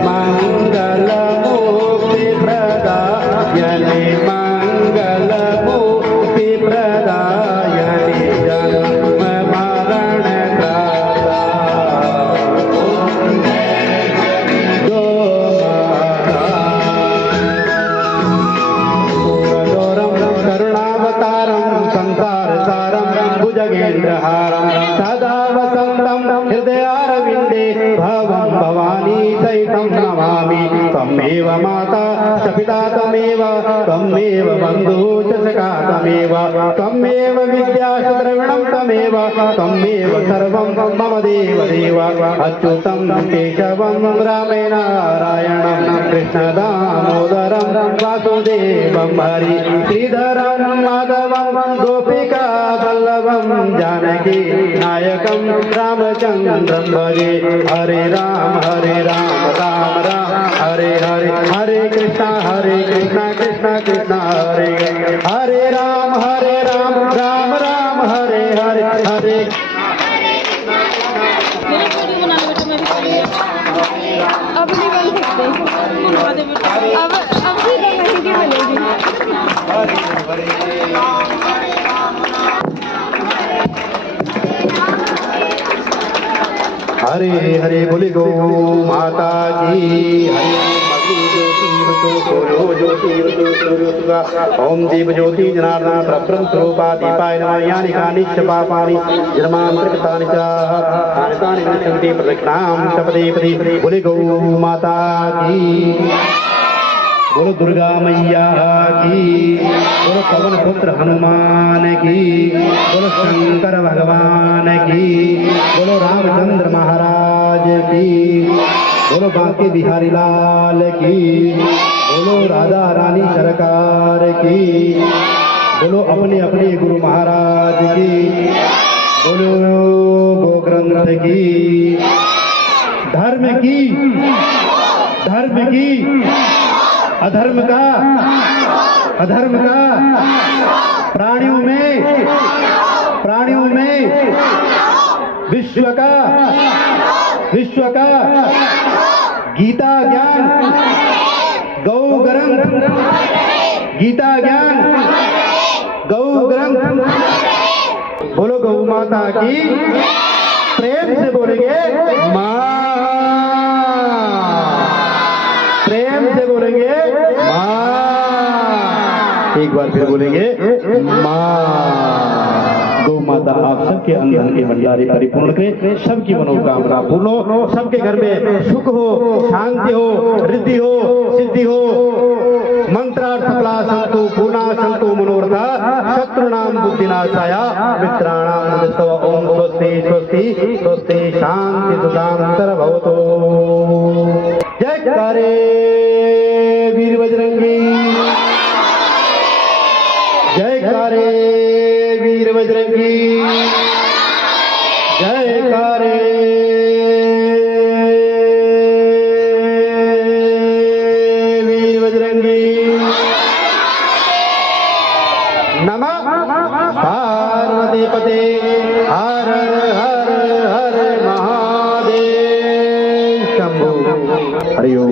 मंगल मुक्ति प्रदायिनी मंगल मुक्ति प्रदायिनी जन्म मरण त्राता गौ माता सूरदोरं करुणावतारं संसारसारं भुजगेन्द्रहारं सदा वसन्तं हृदयारविन्दे भवं भवानी सहितं नमामि त्वमेव माता च पिता त्वमेव त्वमेव बन्धु च सखा त्वमेव त्वमेव विद्या च द्रविणं त्वमेव त्वमेव सर्वं मम देवदेव अच्युतं केशवं रामे नारायणं कृष्णदामोदरं वासुदेवं हरि श्रीधरं माधवं गोपिका वल्लभं जानकी नायकं रामचन्द्रं भजे हरे राम राम राम हरे हरे हरे कृष्णा कृष्णा कृष्णा हरे हरे राम राम राम हरे हरे हरे अब नहीं बन सकते अब सीधा नहीं की बनेगी हरे हरे बोले गो माता की ओम दीप ज्योति जनार्दन परब्रह्म स्वरूपा दीपाय नमः यानि कानि च पापानि जन्मान्तरकृतानि च तानि विनश्यन्ति प्रदक्षिणां च पदे पदे बोले गौ माता की बोलो दुर्गा मैया की बोलो पवन पुत्र हनुमान की बोलो शंकर भगवान की बोलो रामचंद्र महाराज की बोलो बांके बिहारी लाल की बोलो राधा रानी सरकार की बोलो अपने अपने गुरु महाराज की बोलो गो ग्रंथ की धर्म की अधर्म का प्राणियों में विश्व का गीता ज्ञान गौ ग्रंथ गीता ज्ञान गौ ग्रंथ बोलो गौ माता की प्रेम से बोलेंगे माँ प्रेम से बोलेंगे माँ एक बार फिर बोलेंगे माँ गौ माता आप सबके अंदर के भंडारे परिपूर्ण करे सबकी मनोकामना पूर्ण हो सबके घर में सुख हो शांति हो रिद्धि हो सिद्धि हो मंत्रार्थ फला संतु पूर्णा संतु मनोरथा शत्रुणां बुद्धिनाशाय मित्राणां मुदस्तव ओम स्वस्ति स्वस्ति स्वस्ति शांति सुखांतर भवतु जय करे वीर बजरंगी जय करे वीर बजरंगी जयकारे वीर बजरंगी नमः पार्वती पते हर हर हर महादेव शंभो हरि ओम।